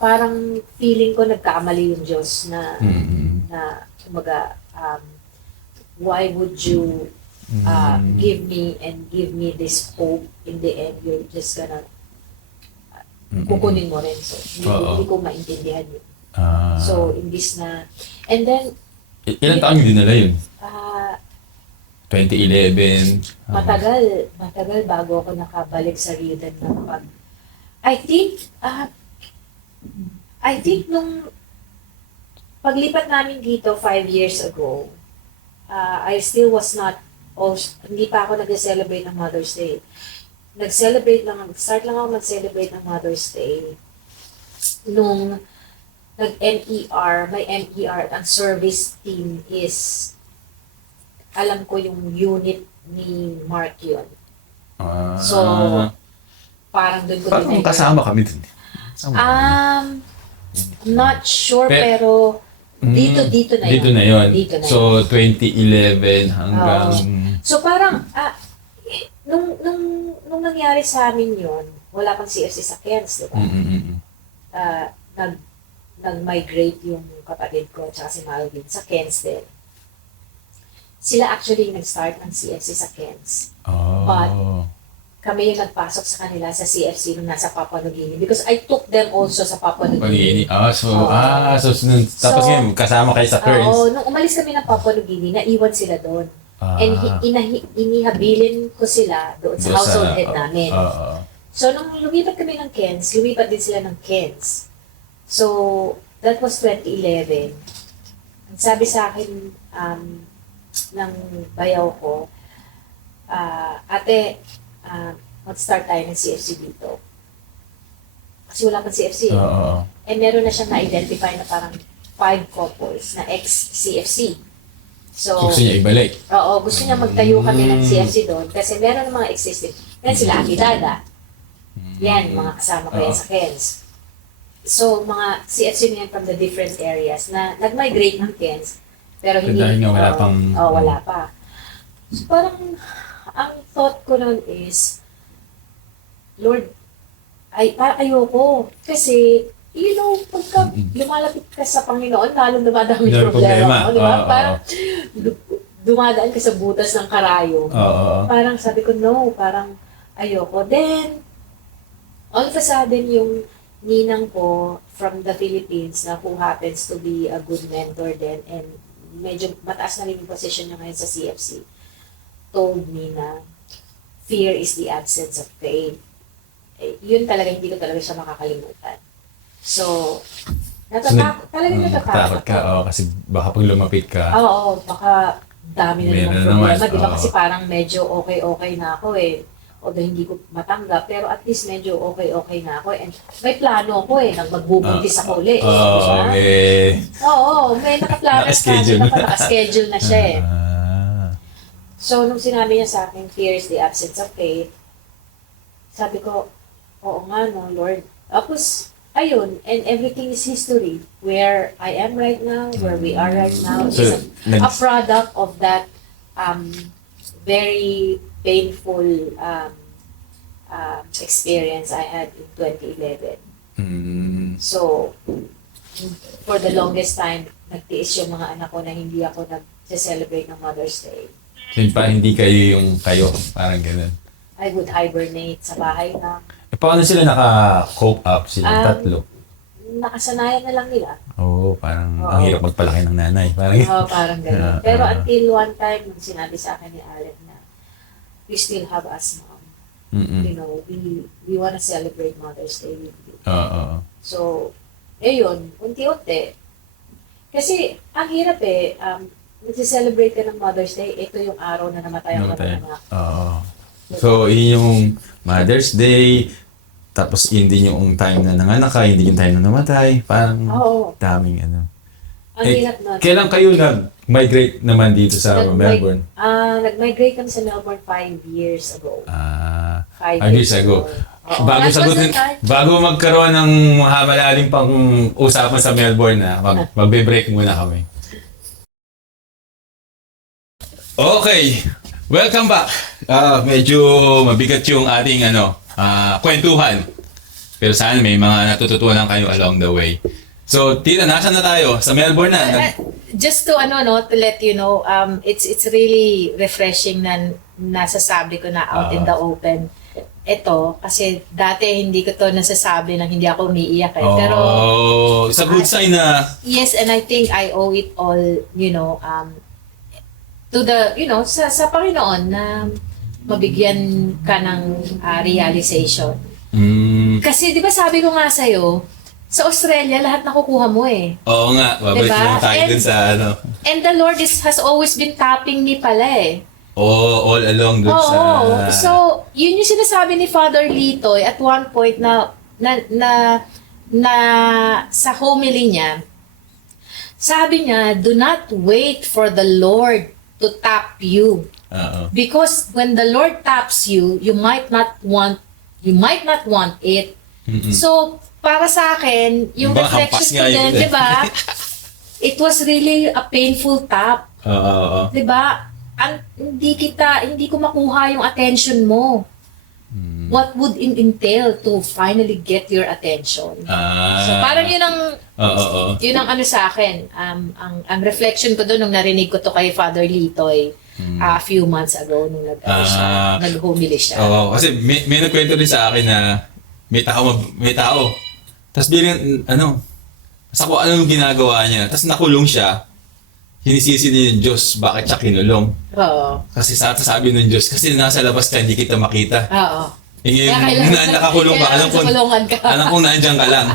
parang feeling ko nagkamali yung Diyos na, na, kumbaga, why would you give me this hope in the end, you're just gonna kukunin mo rin. So, hindi ko maintindihan yun. So, imbis na, and then, ilan taon yung dinala yun? 2011? Matagal bago ako nakabalik sa rhythm ng pag, I think nung paglipat namin dito 5 years ago, I still was not, hindi pa ako nag-celebrate ng Mother's Day. Start lang ako mag-celebrate ng Mother's Day nung nag-MER, may MER, ang service team is, alam ko yung unit ni Mark yun. So, parang doon ko Parang kasama kami dun. Not sure, pero dito na yun. Dito na yun. Dito na so, 2011 hanggang... So, parang, nung nangyari sa amin yun, wala pang CFC sa Kens, di ba? Nag-migrate yung kapatid ko at si Malvin sa Kens din. Sila actually nag-start ng CFC sa Kens. But, kami yung nagpasok sa kanila sa CFC nung nasa Papua New Guinea because I took them also sa Papua New Guinea. Tapos ngayon, kasama kayo sa Kearns. Nung umalis kami ng Papua New Guinea, naiwan sila doon. And inihabilin ko sila doon sa household head namin. So, nung lumipat kami ng Kens, lumipat din sila ng Kens. So, that was 2011. Ang sabi sa akin ng bayaw ko, ate, mag-start tayo ng CFC dito. Kasi wala pang CFC. And meron na siyang na-identify na parang 5 couples na ex-CFC. So, gusto niya ibalik? Oo, gusto niya magtayo kami ng CFC doon kasi meron ng mga existing. Yan sila Akidada. Yan, mga kasama ko yan sa Kens. So, mga CFC na yan from the different areas na nag-migrate ng Kens pero hindi. Dahil nga wala pang... wala pa. So, parang ang thought ko noon is, Lord, ayoko. Kasi, you know, pagka lumalapit ka sa Panginoon, lalong dumadami yung problema mo, di ba? Parang dumadaan ka sa butas ng karayom. Parang sabi ko, no, parang ayoko. Then, all of a sudden, yung ninang ko from the Philippines na who happens to be a good mentor then and medyo mataas na rin yung position niya ngayon sa CFC, told me na fear is the absence of faith. Yun talaga, hindi ko talaga siya makakalimutan. So, natatakot ka. Kasi baka pag lumapit ka. Baka dami na namang problema. Di ba kasi parang medyo okay na ako eh. Although hindi ko matanggap, pero at least medyo okay na ako. And may plano ako eh, nang magbubuntis ako ulit. May nakaplano naka-schedule na siya eh. So, nung sinabi niya sa akin, fear is the absence of faith, sabi ko, oo nga no, Lord. Tapos, ayun, and everything is history. Where I am right now, where we are right now, is a product of that very painful experience I had in 2011. So, for the longest time, nagtiis yung mga anak ko na hindi ako nag-celebrate ng Mother's Day. So, hindi kayo yung kayo, parang ganun. I would hibernate sa bahay na. Paano sila naka-cope up silang tatlo? Nakasanayan na lang nila. Parang ang hirap magpalaki ng nanay. Parang ganun. Pero until one time, nung sinabi sa akin ni Allen na, we still have us, mom. You know, we want to celebrate Mother's Day with you. So, yun, unti-unti. Kasi, ang hirap eh, nagse-celebrate ka ng Mother's Day, ito yung araw na namatay ang Namatay. anak. Oo. So, yun yung Mother's Day, tapos yun din yung time na nanganak ka, hindi yung time na namatay. Parang Oo. daming ano. Ang Eh, hirap na. kailan kayo nag-migrate naman dito sa Melbourne? Nag-migrate kami sa Melbourne 5 years ago. 5 5 years ago. Oo. Bago That was sagutin, the time. bago magkaroon ng malalim pang usapan sa Melbourne na magbe-break muna kami. Okay, welcome back. Medyo mabigat yung ating kwentuhan. Pero sana may mga natututunan kayo along the way. So, Tita, nasan na tayo? Sa Melbourne na? Just to to let you know, it's really refreshing na nasasabi ko na out in the open. Ito, kasi dati hindi ko to nasasabi nang hindi ako umiiyak eh. Pero it's a good sign na yes, and I think I owe it all, to the, sa Panginoon na mabigyan ka ng realization. Kasi di ba sabi ko nga sa'yo, sa Australia, lahat nakukuha mo eh. oo nga, babalik Diba? lang tayo dun sa And the Lord has always been tapping me pala eh. all along dun sa... Oo. So, yun yung sinasabi ni Father Litoy at one point na sa homily niya, sabi niya, do not wait for the Lord to tap you. Oo. Because when the Lord taps you, you might not want it. So, para sa akin, yung Diba, reflection hampas ko nga yun din, eh. di ba? It was really a painful tap. Oo. Di ba? Hindi ko makuha yung attention mo. What would it entail to finally get your attention? So parang yun ang ano sa akin. Ang reflection ko doon nung narinig ko to kay Father Litoy a few months ago nung nag-homily siya. Oo, kasi may nagkwento din sa akin na may tao. Tapos bilang, sa kung anong ginagawa niya, tapos nakulong siya, hinisisi niya yung Diyos, bakit siya kinulong? Oo. Kasi sabi ng Diyos, kasi nasa labas ka, hindi kita makita. Oo. Yung Kaya kailangan- nakakulong ka, kailangan sa kulungan ka. alam kong nandiyan ka lang.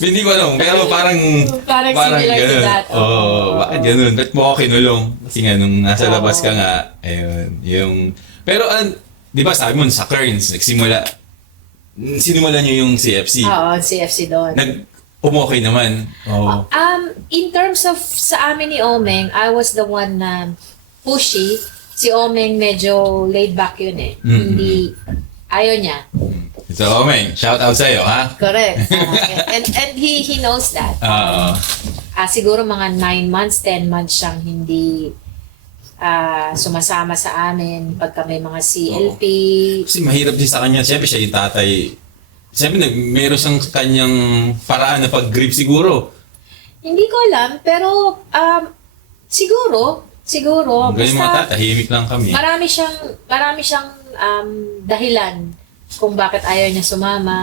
Hindi ko alam, pero parang Parang similar to ganun. that. Oo, bakit ganun? Ba't mo ako kinulong? Kasi nga, nung nasa labas ka nga, ayun, pero di ba sabi mo, sa Kearns, sinimula niyo yung CFC. Oo, CFC doon. Okay naman. Oo. In terms of sa amin ni Omeng, I was the one na pushy. Si Omeng medyo laid back yun eh. Hindi, ayaw niya. So, Omeng, shout out sa'yo, ha? Correct. And he knows that. Siguro mga 9 months, 10 months siyang hindi sumasama sa amin pagka may mga CLP. Kasi mahirap din sa kanya. Siyempre, siya yung tatay. Siyempre, meron siyang kanyang paraan na pag-grip siguro. Hindi ko alam, pero siguro. Ganyan mga tahimik lang kami. Marami siyang dahilan kung bakit ayaw niya sumama.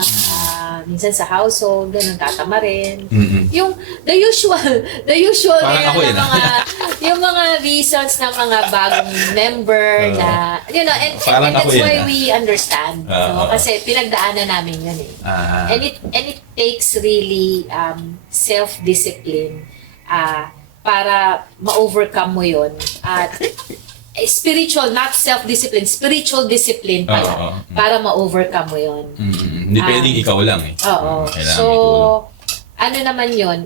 Minsan sa household, ganun, tatama rin. Yung the usual Parang ako na yun, yung mga reasons ng mga bagong member na, and Parang ako that's yun, why we understand. Kasi pinagdaanan namin yun eh. And it takes really self-discipline para ma-overcome mo yun. At spiritual, not self-discipline, spiritual discipline pala. Para ma-overcome mo yun. Hindi pwedeng ikaw lang eh. Oo. Kailangan So, itulong. ano naman yun,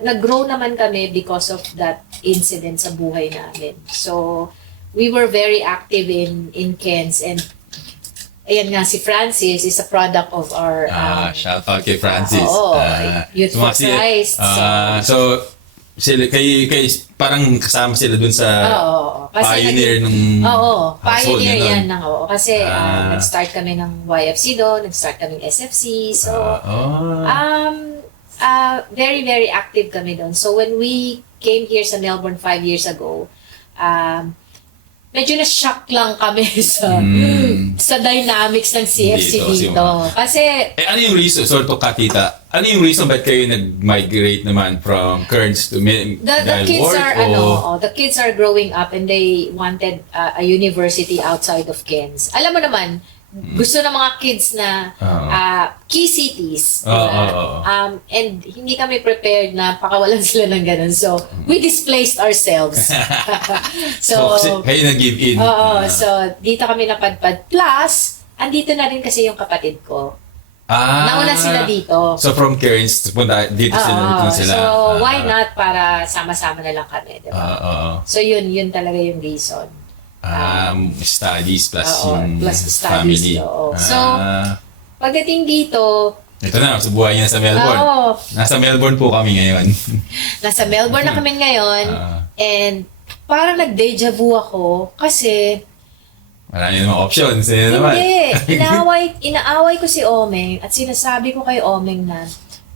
nag-grow naman kami because of that incident sa buhay namin. So, we were very active in Ken's, and ayan nga, si Francis is a product of our shout out kay Francis. Youth for Christ. So, sila, kay parang kasama sila dun sa pioneer ng household pioneer niya yan nun. Kasi nag-start kami ng YFC doon, nag-start kami ng SFC. So, very, very active kami doon. So, when we came here sa Melbourne 5 years ago, medyo na-shock lang kami sa dynamics ng CFC dito. Kasi ano yung reason, sorry to Katita, ano yung reason ba't kayo nag-migrate naman from Kearns to the kids are growing up and they wanted a university outside of Cairns. Alam mo naman, gusto ng mga kids na key cities. Diba? And hindi kami prepared na pakawalan sila ng ganun. So, we displaced ourselves. So, kayo nag-give in. So, dito kami napadpad. Plus, andito na rin kasi yung kapatid ko. Nauna sila dito. So, from Cairns, dito sila. So, why not para sama-sama na lang kami, di ba? So, yun talaga yung reason. Studies plus plus family. studies. So, pagdating dito, ito na, sa buhay niya sa Melbourne. Nasa Melbourne po kami ngayon. Nasa Melbourne na kami ngayon. And parang nag-deja vu ako kasi marami namang options. Hindi. Inaaway ko si Omeng at sinasabi ko kay Omeng na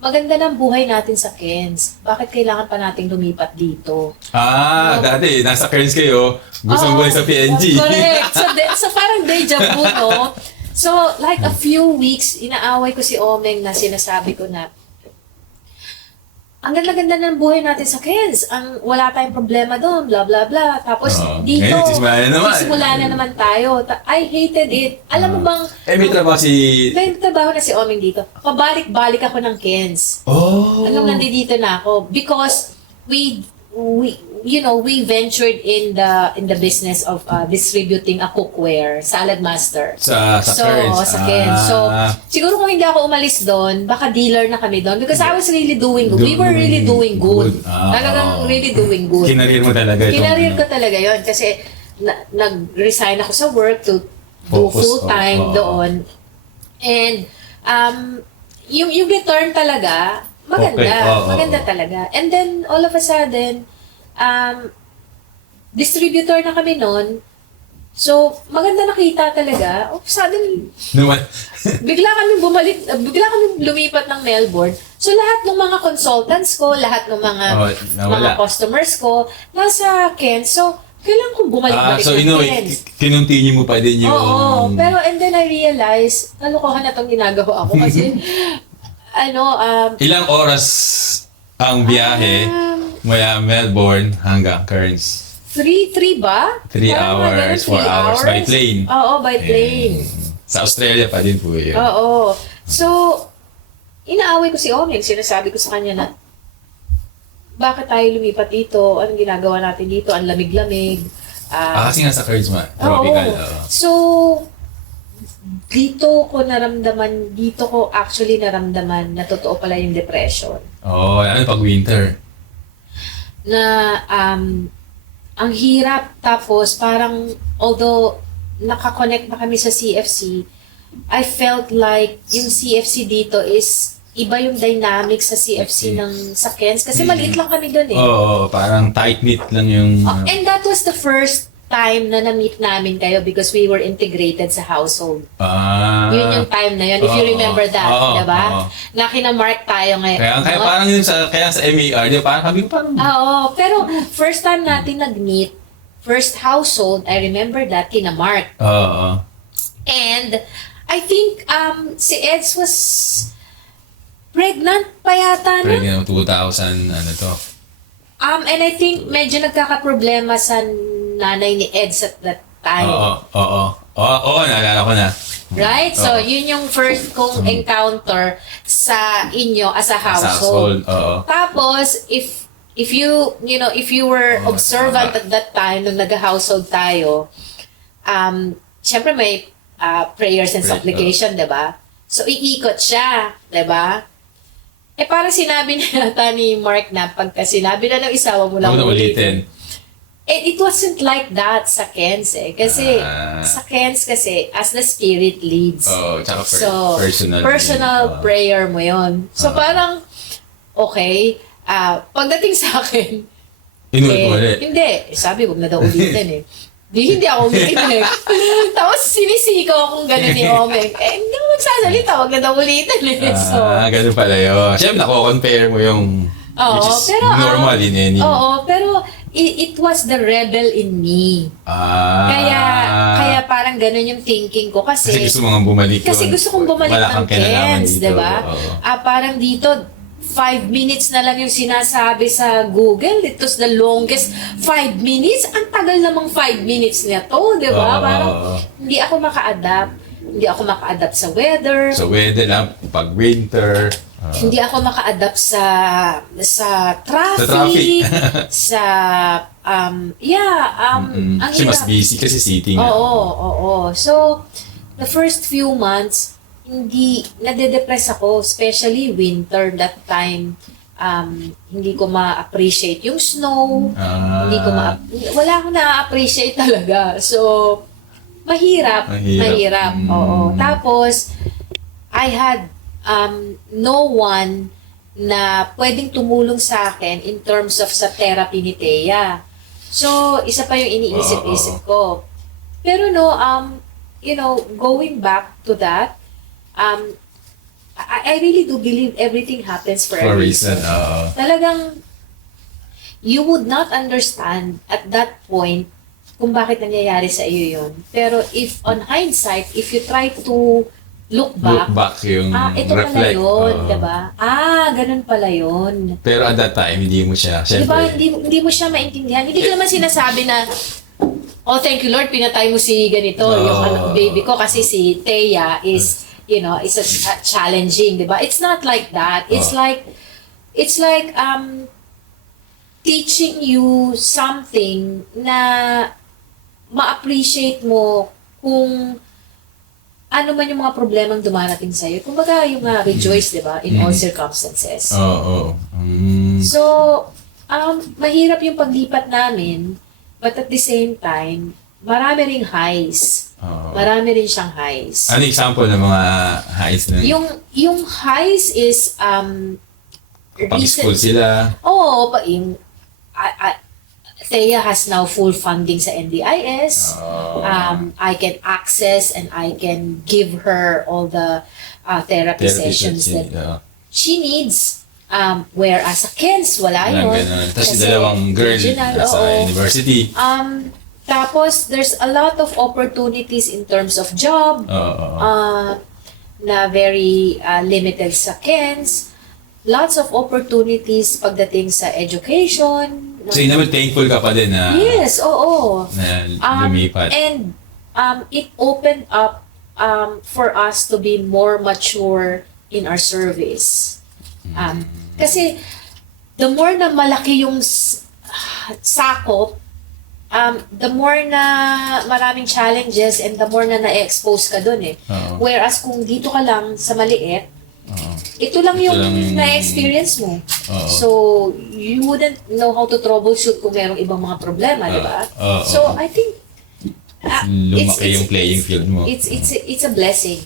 maganda ng buhay natin sa Cairns. Bakit kailangan pa nating lumipat dito? Dati, nasa Cairns kayo, gustong buhay sa PNG. Correct. So parang deja vu, no? So, like a few weeks, inaaway ko si Omeng na sinasabi ko na ang ganda-ganda ng buhay natin sa Cairns. Wala tayong problema doon, blah, blah, blah. Tapos dito, simula na naman tayo. I hated it. Alam mo bang... may trabaho may trabaho na si Omeng dito. Pabalik-balik ako ng Cairns. Anong nandito na ako? Because we ventured in the business of distributing a cookware, Salad Master. Sa Cairns. Sa Cairns. So, siguro kung hindi ako umalis doon, baka dealer na kami doon because I was really doing good. We were really doing good. Talagang really doing good. Kinarir mo talaga ito. Kinarir ko talaga yon kasi nag-resign ako sa work to do full-time doon. And yung return talaga, maganda. Maganda talaga. And then, all of a sudden, distributor na kami noon. So, maganda nakita talaga. Suddenly, bigla kami lumipat ng Melbourne. So, lahat ng mga consultants ko, lahat ng mga customers ko, nasa Cairns. So, kailangan kong bumalik-balik ng Cairns. Kinuntinue mo pa din yung... Pero, and then I realized, kalokohan na itong ginagawa ako kasi, ilang oras ang biyahe mula Melbourne hanggang Cairns? 3 ba? 3 hours, 4 hours by plane. Oo, by plane. Sa Australia pa din po yun. Oo. So, inaaway ko si Omeng. Sinasabi ko sa kanya na, bakit tayo lumipat dito? Anong ginagawa natin dito? Ang lamig-lamig. Kasi nga sa Cairns tropical. So, dito ko actually naramdaman na totoo pala yung depression. Pag winter. Na, ang hirap. Tapos, parang, although nakakonect na kami sa CFC, I felt like yung CFC dito is iba yung dynamic sa CFC sa Cairns. Kasi maliit lang kami doon eh. Parang tight-knit lang yung... And that was the first time na na-meet namin kayo because we were integrated sa household. Yun yung time na yun. If you remember that, diba? Na kina-mark tayo ngayon. Kaya parang yun sa MAR, diba? Parang kami parang... Pero first time natin nag-meet, first household, I remember that, kina-mark. And I think si Eds was pregnant pa yata, no? Pregnant, 2000, and I think medyo nagkakaproblema sa nanay ni Eds at that time. Naalala ko na. Right? So, yun yung first kong encounter sa inyo as a household. Tapos, if you were observant at that time, nung nag-household tayo, syempre may prayers and supplication, diba? So, iikot siya, diba? Parang sinabi na yata ni Mark na pagka sinabi na ng isa, wag mo lang ulitin. It wasn't like that sa Cairns eh. Kasi, sa Cairns kasi, as the spirit leads. Tsaka personal prayer mo yon. So, parang, okay, pagdating sa akin, hindi. Sabi, wag na daw ulitin eh. Hindi ako umiinig. Tapos sinisiko akong gano'n ni Omeng. Hindi mo magsasalita, wag na daw ulitin eh. Ganun pala yun. Siyempre, nako-compare mo yung which is normal in any. Pero it was the rebel in me. Kaya parang gano'n yung thinking ko. Kasi gusto mo nga bumalik Kasi gusto kong bumalik ng Cairns, diba? Parang dito, 5 minutes na lang yung sinasabi sa Google. It was the longest 5 minutes. Ang tagal namang 5 minutes niya to, di ba? Parang hindi ako maka-adapt. Hindi ako maka-adapt sa weather. So, weather lang, pag winter, Hindi ako maka-adapt sa traffic. Sa traffic. sa, ang kasi mas hirap. busy kasi city nga. Oo. So, the first few months, hindi, nade-depress ako, especially winter, that time, hindi ko ma-appreciate yung snow, hindi ko wala akong na-appreciate talaga. So, mahirap. Oo. Tapos, I had no one na pwedeng tumulong sa akin in terms of sa therapy ni Thea. So, isa pa yung iniisip-isip ko. Pero going back to that, I really do believe everything happens for a reason. Talagang, you would not understand at that point kung bakit nangyayari sa iyo yun. Pero if on hindsight, if you try to look back yung ito pala reflect. yun, diba? Ganun pala yun. Pero at that time, hindi mo siya, syempre. Diba, hindi mo siya maintindihan. Hindi ko naman sinasabi na, oh, thank you Lord, pinatay mo si ganito, yung baby ko, kasi si Thea is, is a challenging, diba? It's not like that. It's like teaching you something na ma-appreciate mo kung ano man yung mga problemang dumarating sa'yo. Kumbaga yung rejoice, di ba? In all circumstances. So, mahirap yung paglipat namin, but at the same time, marami ring highs. Marami rin siyang highs. Ano example ng mga highs na yun? Yung highs is, pang-school sila? Oo, Thea has now full funding sa NDIS. I can access and I can give her all the therapy sessions that she needs. Whereas sa Kens, wala yun. Tapos dalawang girl sa university. Tapos, there's a lot of opportunities in terms of job na very limited sa Kens. Lots of opportunities pagdating sa education. So, yun naman thankful ka pa din na Yes, oo. na lumipat. And it opened up for us to be more mature in our service. Kasi the more na malaki yung sakop, the more na maraming challenges and the more na na-expose ka dun eh. Whereas kung dito ka lang sa maliit, ito lang yung na-experience mo. So, you wouldn't know how to troubleshoot kung merong ibang mga problema, di ba? So, I think lumaki yung playing field mo. It's a blessing.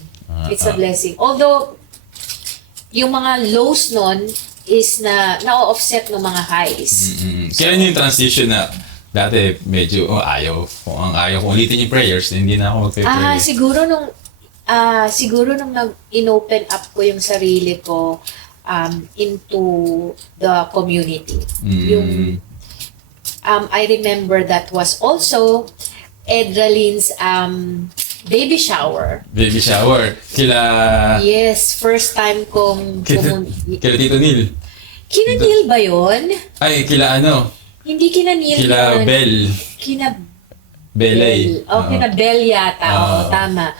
It's a blessing. Although, yung mga lows nun is na-offset ng mga highs. Kailan yung transition na dati medyo ayaw kong ulitin yung prayers, hindi na ako magpe-pray. Siguro nung in-open up ko yung sarili ko into the community. Yung I remember that was also Edralin's baby shower. Baby shower. Yes, first time kong Kila Tito Neil. Kina Neil ba yun? Ay, kila ano? Hindi kina Neil Kila yun. Bell. Kina Belay. kina Bell yata. Oo, tama.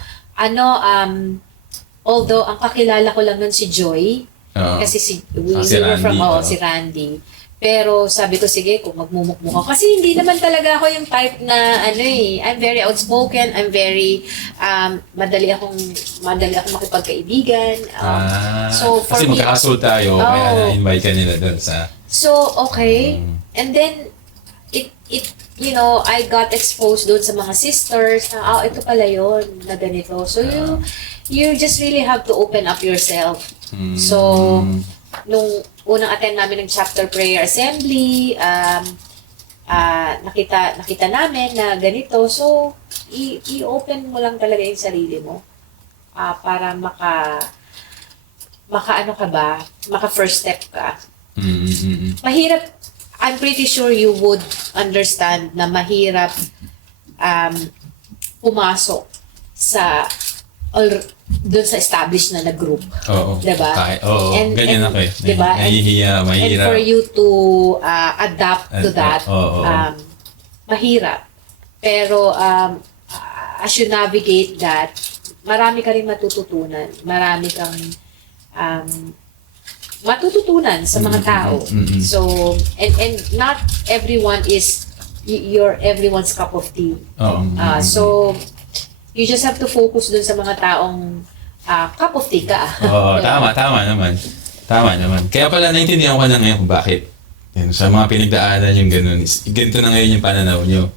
Although ang kakilala ko lang nun si Joy, kasi si Randy. si Randy. Pero sabi ko, sige, kung magmumukmuk ako. Kasi hindi naman talaga ako yung type na, I'm very outspoken, I'm very, madali akong makipagkaibigan. So, for kasi me, magkakasol tayo, kaya na-invite ka nila doon sa... So, okay. And then, I got exposed doon sa mga sisters na, ito pala yun, na ganito. So, you just really have to open up yourself. So, nung unang attend namin ng chapter prayer assembly, nakita namin na ganito. So, i-open mo lang talaga yung sarili mo para maka first step ka. Mahirap, I'm pretty sure you would understand na mahirap pumasok sa doon sa established na group. Oo. Diba? Ganyan ako eh. Diba? Nahihiya, mahirap. And for you to adapt to that, mahirap. Pero as you navigate that, marami ka rin matututunan. Marami kang matututunan sa mga tao. So, and not everyone is your everyone's cup of tea. So, you just have to focus dun sa mga taong cup of tea ka. Oo, tama naman. Tama naman. Kaya pala naintindihan ko na ngayon kung bakit. Yan, sa mga pinagdaanan yung ganun. Ganito na ngayon yung pananaw nyo.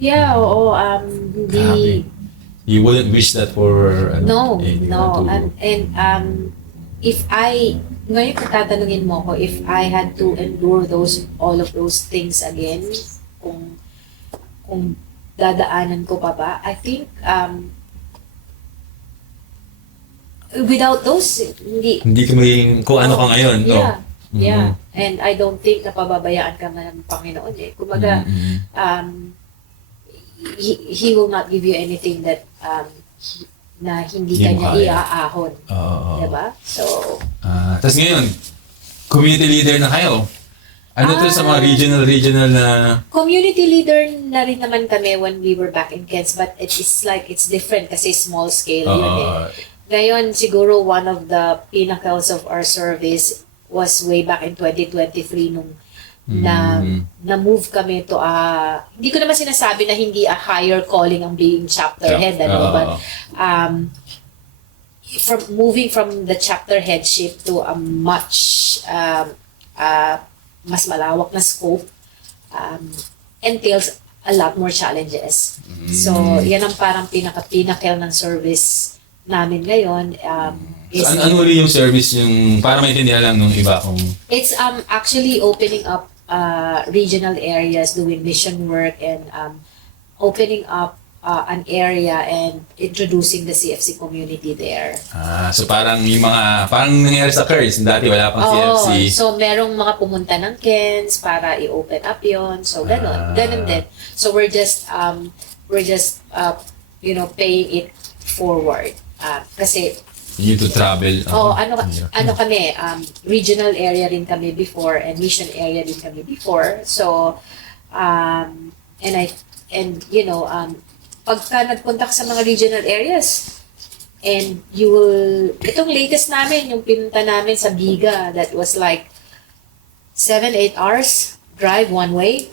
Yeah, oo. Hindi... You wouldn't wish that for... No. If I... Ngayon kung tatanungin mo ko, if I had to endure all of those things again, kung dadaanan ko pa ba, I think without those, hindi ka magiging kung ano ka ngayon. Yeah. No? Yeah. And I don't think na pababayaan ka ng Panginoon eh. Kumbaga, He will not give you anything that na hindi ka niya iaahon. Diba? So, tapos ngayon, community leader na kayo. Ano to sa mga regional na... Community leader na rin naman kami when we were back in Kens, but it's different kasi small scale yun eh. Ngayon, siguro one of the pinnacles of our service was way back in 2023 nung na-move kami to hindi ko naman sinasabi na hindi a higher calling ang being chapter head, but moving from the chapter headship to a much mas malawak na scope entails a lot more challenges. So, yan ang parang pinaka-pinnacle ng service namin ngayon. So, ano rin yung service yung para maintindihan lang nung iba kung... It's actually opening up regional areas, doing mission work, and opening up an area and introducing the CFC community there. So parang yung parang nangyari sa Curse, dati wala pang CFC. So merong mga pumunta ng Kens para i-open up yon. So ganun din. So we're just paying it forward. Kasi you need to travel. Ano kami, regional area rin kami before and mission area din kami before. So pagka nagpunta ka sa mga regional areas and itong latest namin, yung pinunta namin sa Biga, that was like 7-8 hours drive one way.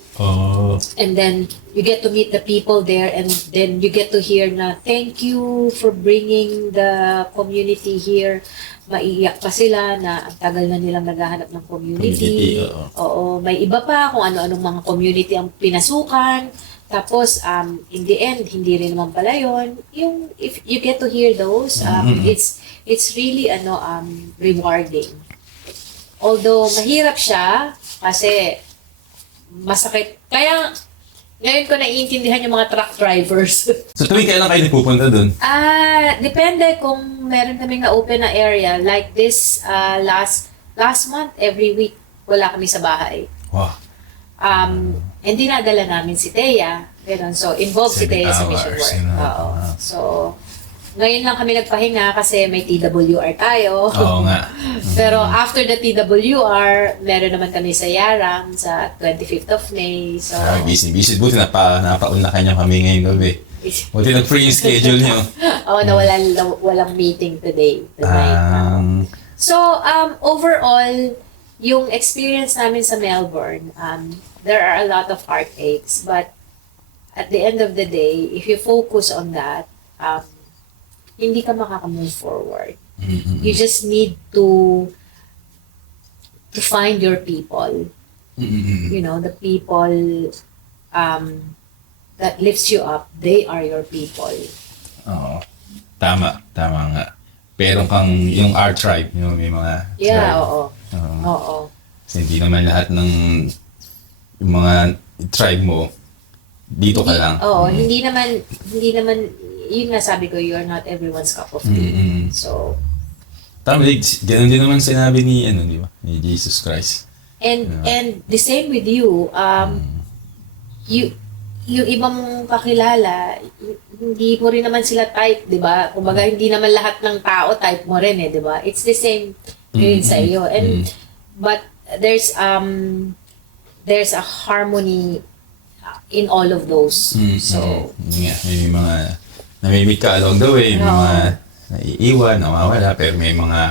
And then you get to meet the people there, and then you get to hear na thank you for bringing the community here. Maiiyak pa sila na ang tagal na nilang naghahanap ng community. Oo, may iba pa kung ano-anong mga community ang pinasukan. Tapos, in the end, hindi rin naman pala yun. If you get to hear those, it's really rewarding. Although, mahirap siya kasi masakit. Kaya, ngayon ko naiintindihan yung mga truck drivers. So, tuwing kailan kayo nagpupunta dun? Depende kung meron kaming na-open na area. Like this, last month, every week, wala kami sa bahay. Wow. And dinadala namin si Thea. Ganun. So, involved si Thea sa mission work. So, ngayon lang kami nagpahinga kasi may TWR tayo. Oo nga. Pero after the TWR, meron naman kami sa Yarang sa 25th of May. So, busy. Buti napauna kanya kami ngayong gabi. Buti nag-free yung schedule nyo. walang meeting tonight. So, overall, yung experience namin sa Melbourne, there are a lot of heartaches, but at the end of the day, if you focus on that, hindi ka makaka-move forward. You just need to find your people. You know, the people that lifts you up, they are your people. Oo. Tama nga. Pero yung our tribe, may mga tribe. Oo. Kasi hindi naman lahat ng yung mga tribe mo, dito ka lang. Hindi naman, yun nga sabi ko, you're not everyone's cup of tea. So, tama, ganun din naman sinabi ni Jesus Christ. And the same with you, yung iba mong kakilala, hindi mo rin naman sila type, di ba? Kumbaga, hindi naman lahat ng tao type mo rin di ba? It's the same yun sa iyo. But there's a harmony in all of those. So, may mga namimit ka along the way, may Oo. mga naiiwan, nawawala, pero may mga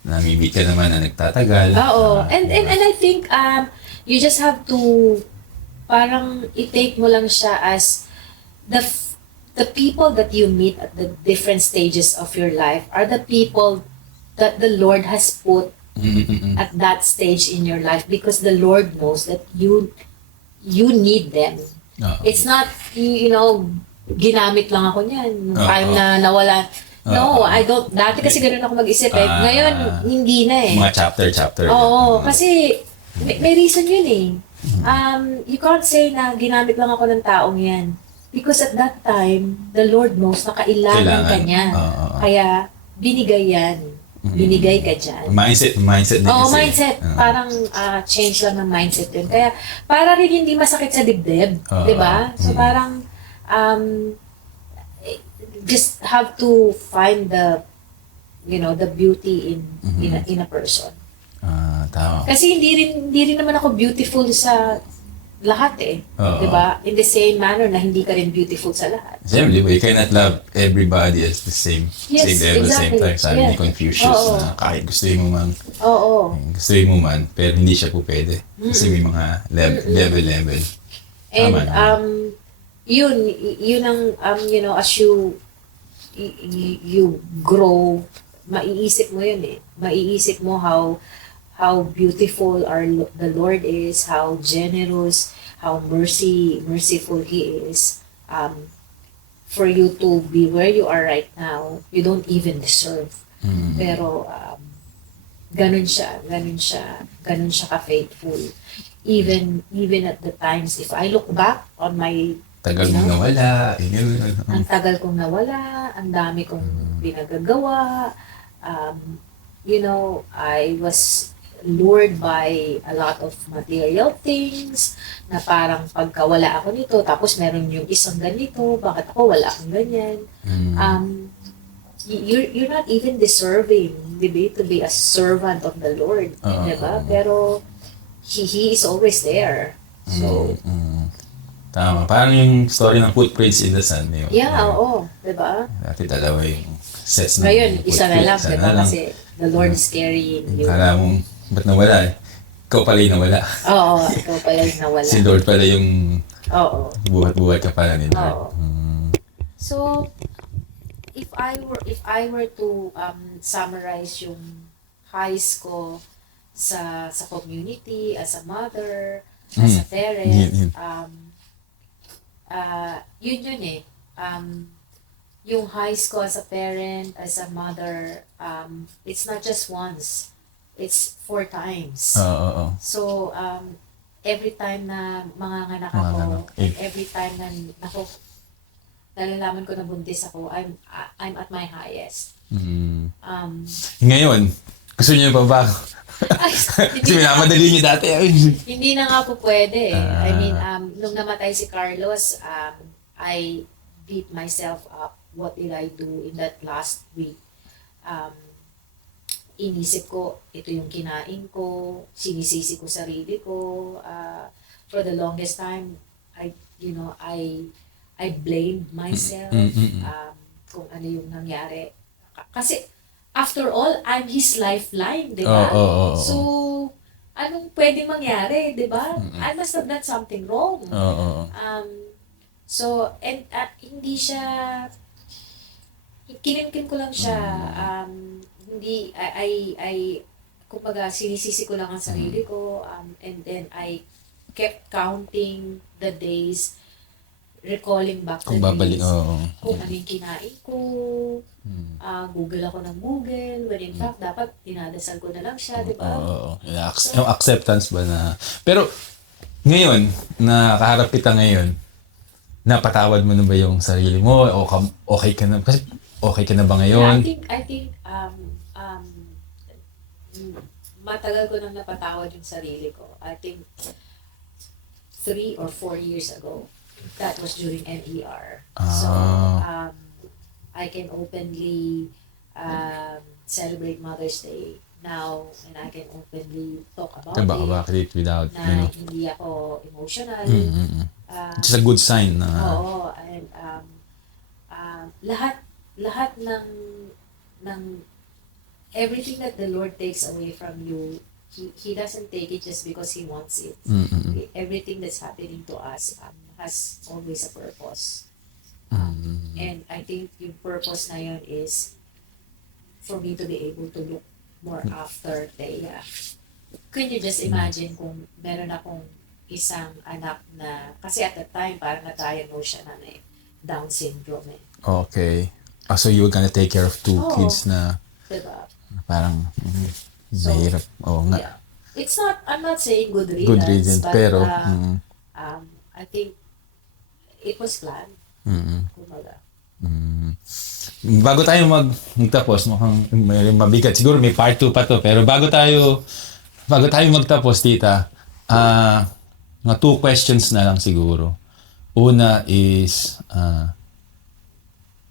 namimit ka naman na nagtatagal. Oo. Ah, And I think you just have to parang i-take mo lang siya as the people that you meet at the different stages of your life are the people that the Lord has put at that stage in your life because the Lord knows that you need them. Oo. It's not ginamit lang ako niyan nung Oo. time na nawala. No, Oo. I don't. Dati kasi ganoon ako mag-isip eh. Ah. Ngayon, hindi na eh. Mga chapter. Oo, kasi may reason yun eh. You can't say na ginamit lang ako ng taong yan. Because at that time, the Lord knows na kailangan ka niya. Oo. Kaya, binigay yan. Binigay ka dyan. Mindset din Oo, kasi. mindset. Oo. Parang change lang ng mindset yun. Kaya, para rin hindi masakit sa dibdib. Oo. Di ba? So, parang, just have to find the beauty in a person. Tama. Kasi hindi rin naman ako beautiful sa lahat eh. Oo. 'Di ba? In the same manner na hindi ka rin beautiful sa lahat. Siyempre, you cannot love everybody at the same Yes, level, exactly. same time. Sabi ni Yeah. Confucius Oo. na kahit gusto mo man, Oo. pero hindi siya po pwede. Kasi may mga level. And Tama. yun ang as you grow, maiisip mo yun eh. Maiisip mo how beautiful the Lord is, how generous, how merciful He is. For you to be where you are right now, you don't even deserve. Pero ganun siya ka-faithful. Even at the times, if I look back on my Tagal mo nawala. ang tagal kong nawala, ang dami kong pinagagawa. I was lured by a lot of material things na parang pagkawala ako nito, tapos meron yung isang ganito, bakit ako wala akong ganyan? You're not even deserving, di ba, to be a servant of the Lord, di ba? Pero He is always there. So, Tama. Parang yung story ng footprints in the sand. Yun. oo, di ba? Dati dalawa yung sets ng Ngayon, isa na lang, footprints. di ba? Kasi the Lord is carrying you. Kala mong, ba't nawala eh? Ikaw pala yung nawala. Oo, ikaw pala yung nawala. Si Lord pala yung Oo. buhat-buhat ka pala ni Lord. Oo. So, if I were to summarize yung highs ko sa community, as a mother, as a parent, yun eh. Yung highs ko as a parent, as a mother, it's not just once. It's 4 times. Oo. So, every time na manganganak ako, Manganganak, eh. every time na nalalaman ko na buntis ako, I'm at my highest. Ngayon, gusto niyo pa ba? Ay, Kasi minamadali niyo dati. hindi na nga po pwede. I mean, nung namatay si Carlos, I beat myself up. What did I do in that last week? Inisip ko, ito yung kinain ko, sinisisi ko sarili ko. For the longest time, I blamed myself kung ano yung nangyari. Kasi, after all, I'm his lifeline, di ba? Oo. So, anong pwede mangyari, di ba? I must have done something wrong. Oo. So, and hindi siya, kinimkim ko lang siya, hindi, kumbaga, sinisisi ko lang ang sarili ko, and then I kept counting the days, recalling back the Kung babalik, days, oo. kung ano yung kinain ko, Google ako ng Google, when in fact, dapat dinadasal ko na lang siya, di ba? Oo. Yung acceptance ba na... Pero, ngayon, nakaharap kita ngayon, napatawad mo na ba yung sarili mo? O okay ka na? Kasi okay ka na ba ngayon? I think, matagal ko nang napatawad yung sarili ko. I think 3 or 4 years ago. That was during NER. So, I can openly celebrate Mother's Day now, and I can openly talk about About it without, na hindi ako emotional. It's a good sign na... Oo, and lahat ng everything that the Lord takes away from you, He doesn't take it just because He wants it. Everything that's happening to us has always a purpose. And I think yung purpose na yun is for me to be able to look more after Thea. Can you just imagine kung meron akong isang anak na, kasi at the time, parang na-diagnose siya na may Down syndrome eh. Okay. So you were gonna take care of two Oo. kids na Diba? parang So, mahirap. Oo nga. Yeah. It's not, I'm not saying good riddance, Good reason. but Pero, I think it was planned. Kumbaga. bago tayo magtapos, mukhang may mabigat. Siguro may part 2 pa to. Pero bago tayo magtapos, tita, mga 2 questions na lang siguro. Una is,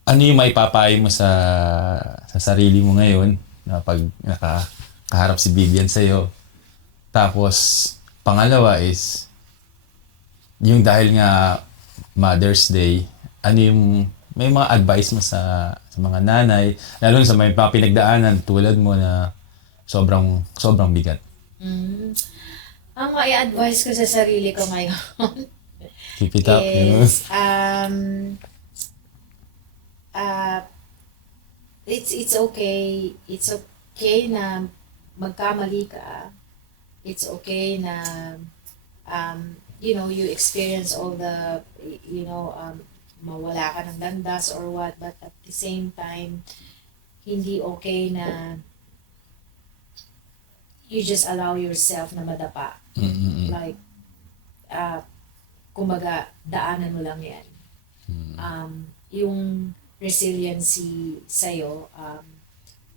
ano yung maipapayo mo sa sarili mo ngayon na pag nakaharap si Vivian sa'yo? Tapos, pangalawa is, yung dahil nga Mother's Day, ano yung may mga advice mo sa mga nanay, lalo na sa may mga pinagdaanan tulad mo na sobrang bigat. Ang mai-advise ko sa sarili ko ngayon Keep it up. is it's okay. It's okay na magkamali ka. It's okay na you experience all the mawala ka ng landas or what, but at the same time hindi okay na you just allow yourself na madapa. Like kumbaga daanan mo lang yan. Yung resiliency sa'yo,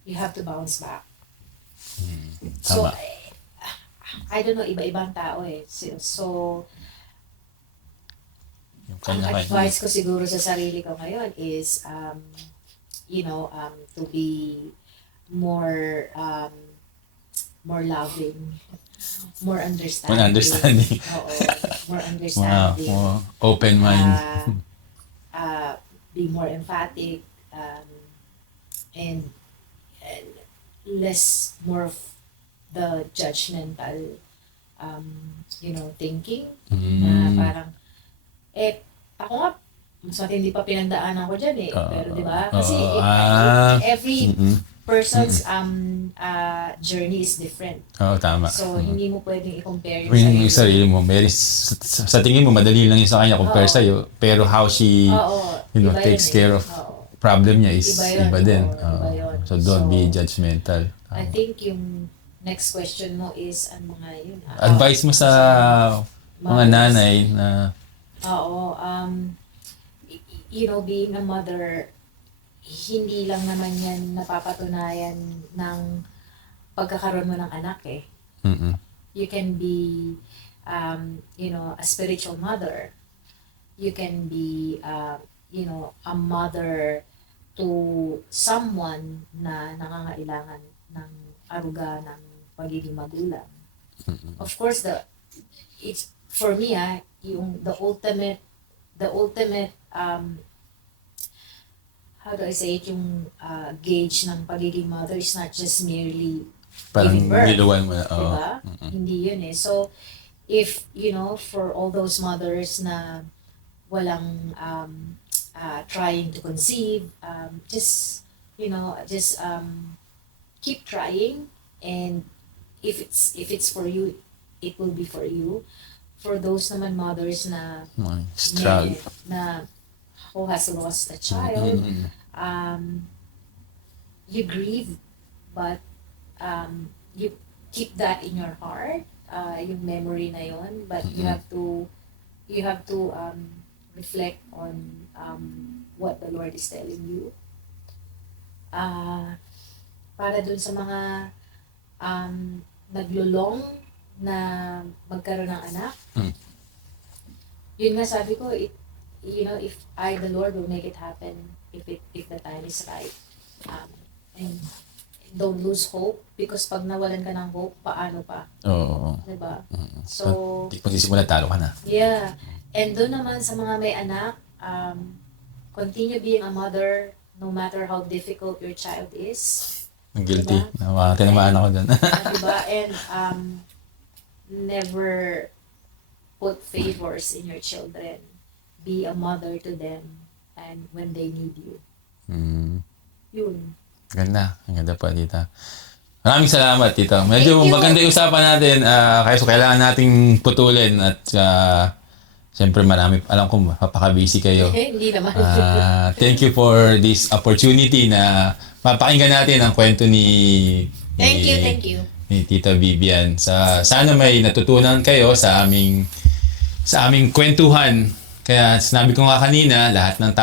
you have to bounce back. So, Tama. I don't know, iba-ibang tao eh. So Yung ang kanya-kanya. advice ko siguro sa sarili ko ngayon is, to be more loving, more understanding. More understanding. Oo, more understanding. Wow. Open mind. Be more emphatic, and less more of the judgmental, thinking. Na parang, ako nga, mas matindi pa pinagdaanan ko dyan eh. Pero di ba? Kasi every person's journey is different. Oo, tama. So, hindi mo pwedeng i-compare Yung sarili mo, sa tingin mo, madali lang yung sa kanya compare sa'yo. Pero how she, iba takes yun care eh. of Oo. problem niya is Iba yun, iba din. oo, iba yun. So don't be So, judgmental. I think yung next question mo is Advice mo sa mga nanay na Oo. Being a mother, hindi lang naman yan napapatunayan ng pagkakaroon mo ng anak eh. You can be, a spiritual mother. You can be, a mother to someone na nangangailangan ng aruga ng pagiging magulang. Of course, it's for me yung the ultimate how do I say it, yung gauge ng pagiging mother is not just merely parang giving birth. niluwan mo na. Diba? Hindi yun eh. So, if, for all those mothers na walang trying to conceive, just keep trying, and if it's for you, it will be for you. For those naman mothers na Struggle. na who has lost a child, you grieve, but you keep that in your heart, yung memory na yon, but you have to reflect on what the Lord is telling you. Para dun sa mga naglulong na magkaroon ng anak, yun nga sabi ko, if I, the Lord, will make it happen if the time is right. And don't lose hope, because pag nawalan ka ng hope, paano pa? Oo. Diba? So, Pag-isip mo na, talo ka na. yeah. And doon naman sa mga may anak, continue being a mother no matter how difficult your child is. Guilty. Tinamaan ako dun. Diba? And never put favors in your children. Be a mother to them and when they need you. Yun. Ganda. Ang ganda po, tita. Maraming salamat, tita. Medyo Thank you. maganda yung usapan natin. Kaya so kailangan nating putulin at siyempre marami, alam ko mapaka-busy kayo. Hindi naman. Thank you for this opportunity na mapakinggan natin ang kwento ni Thank you. ni Tita Vivian. Sana may natutunan kayo sa aming kwentuhan. Kaya sinabi ko nga kanina, lahat ng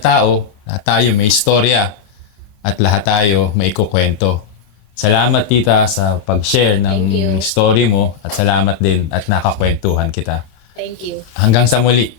tao, lahat tayo may istorya at lahat tayo may kukwento. Salamat, tita, sa pag-share Thank you. ng story mo at salamat din at nakakwentuhan kita. Thank you. Hanggang sa muli.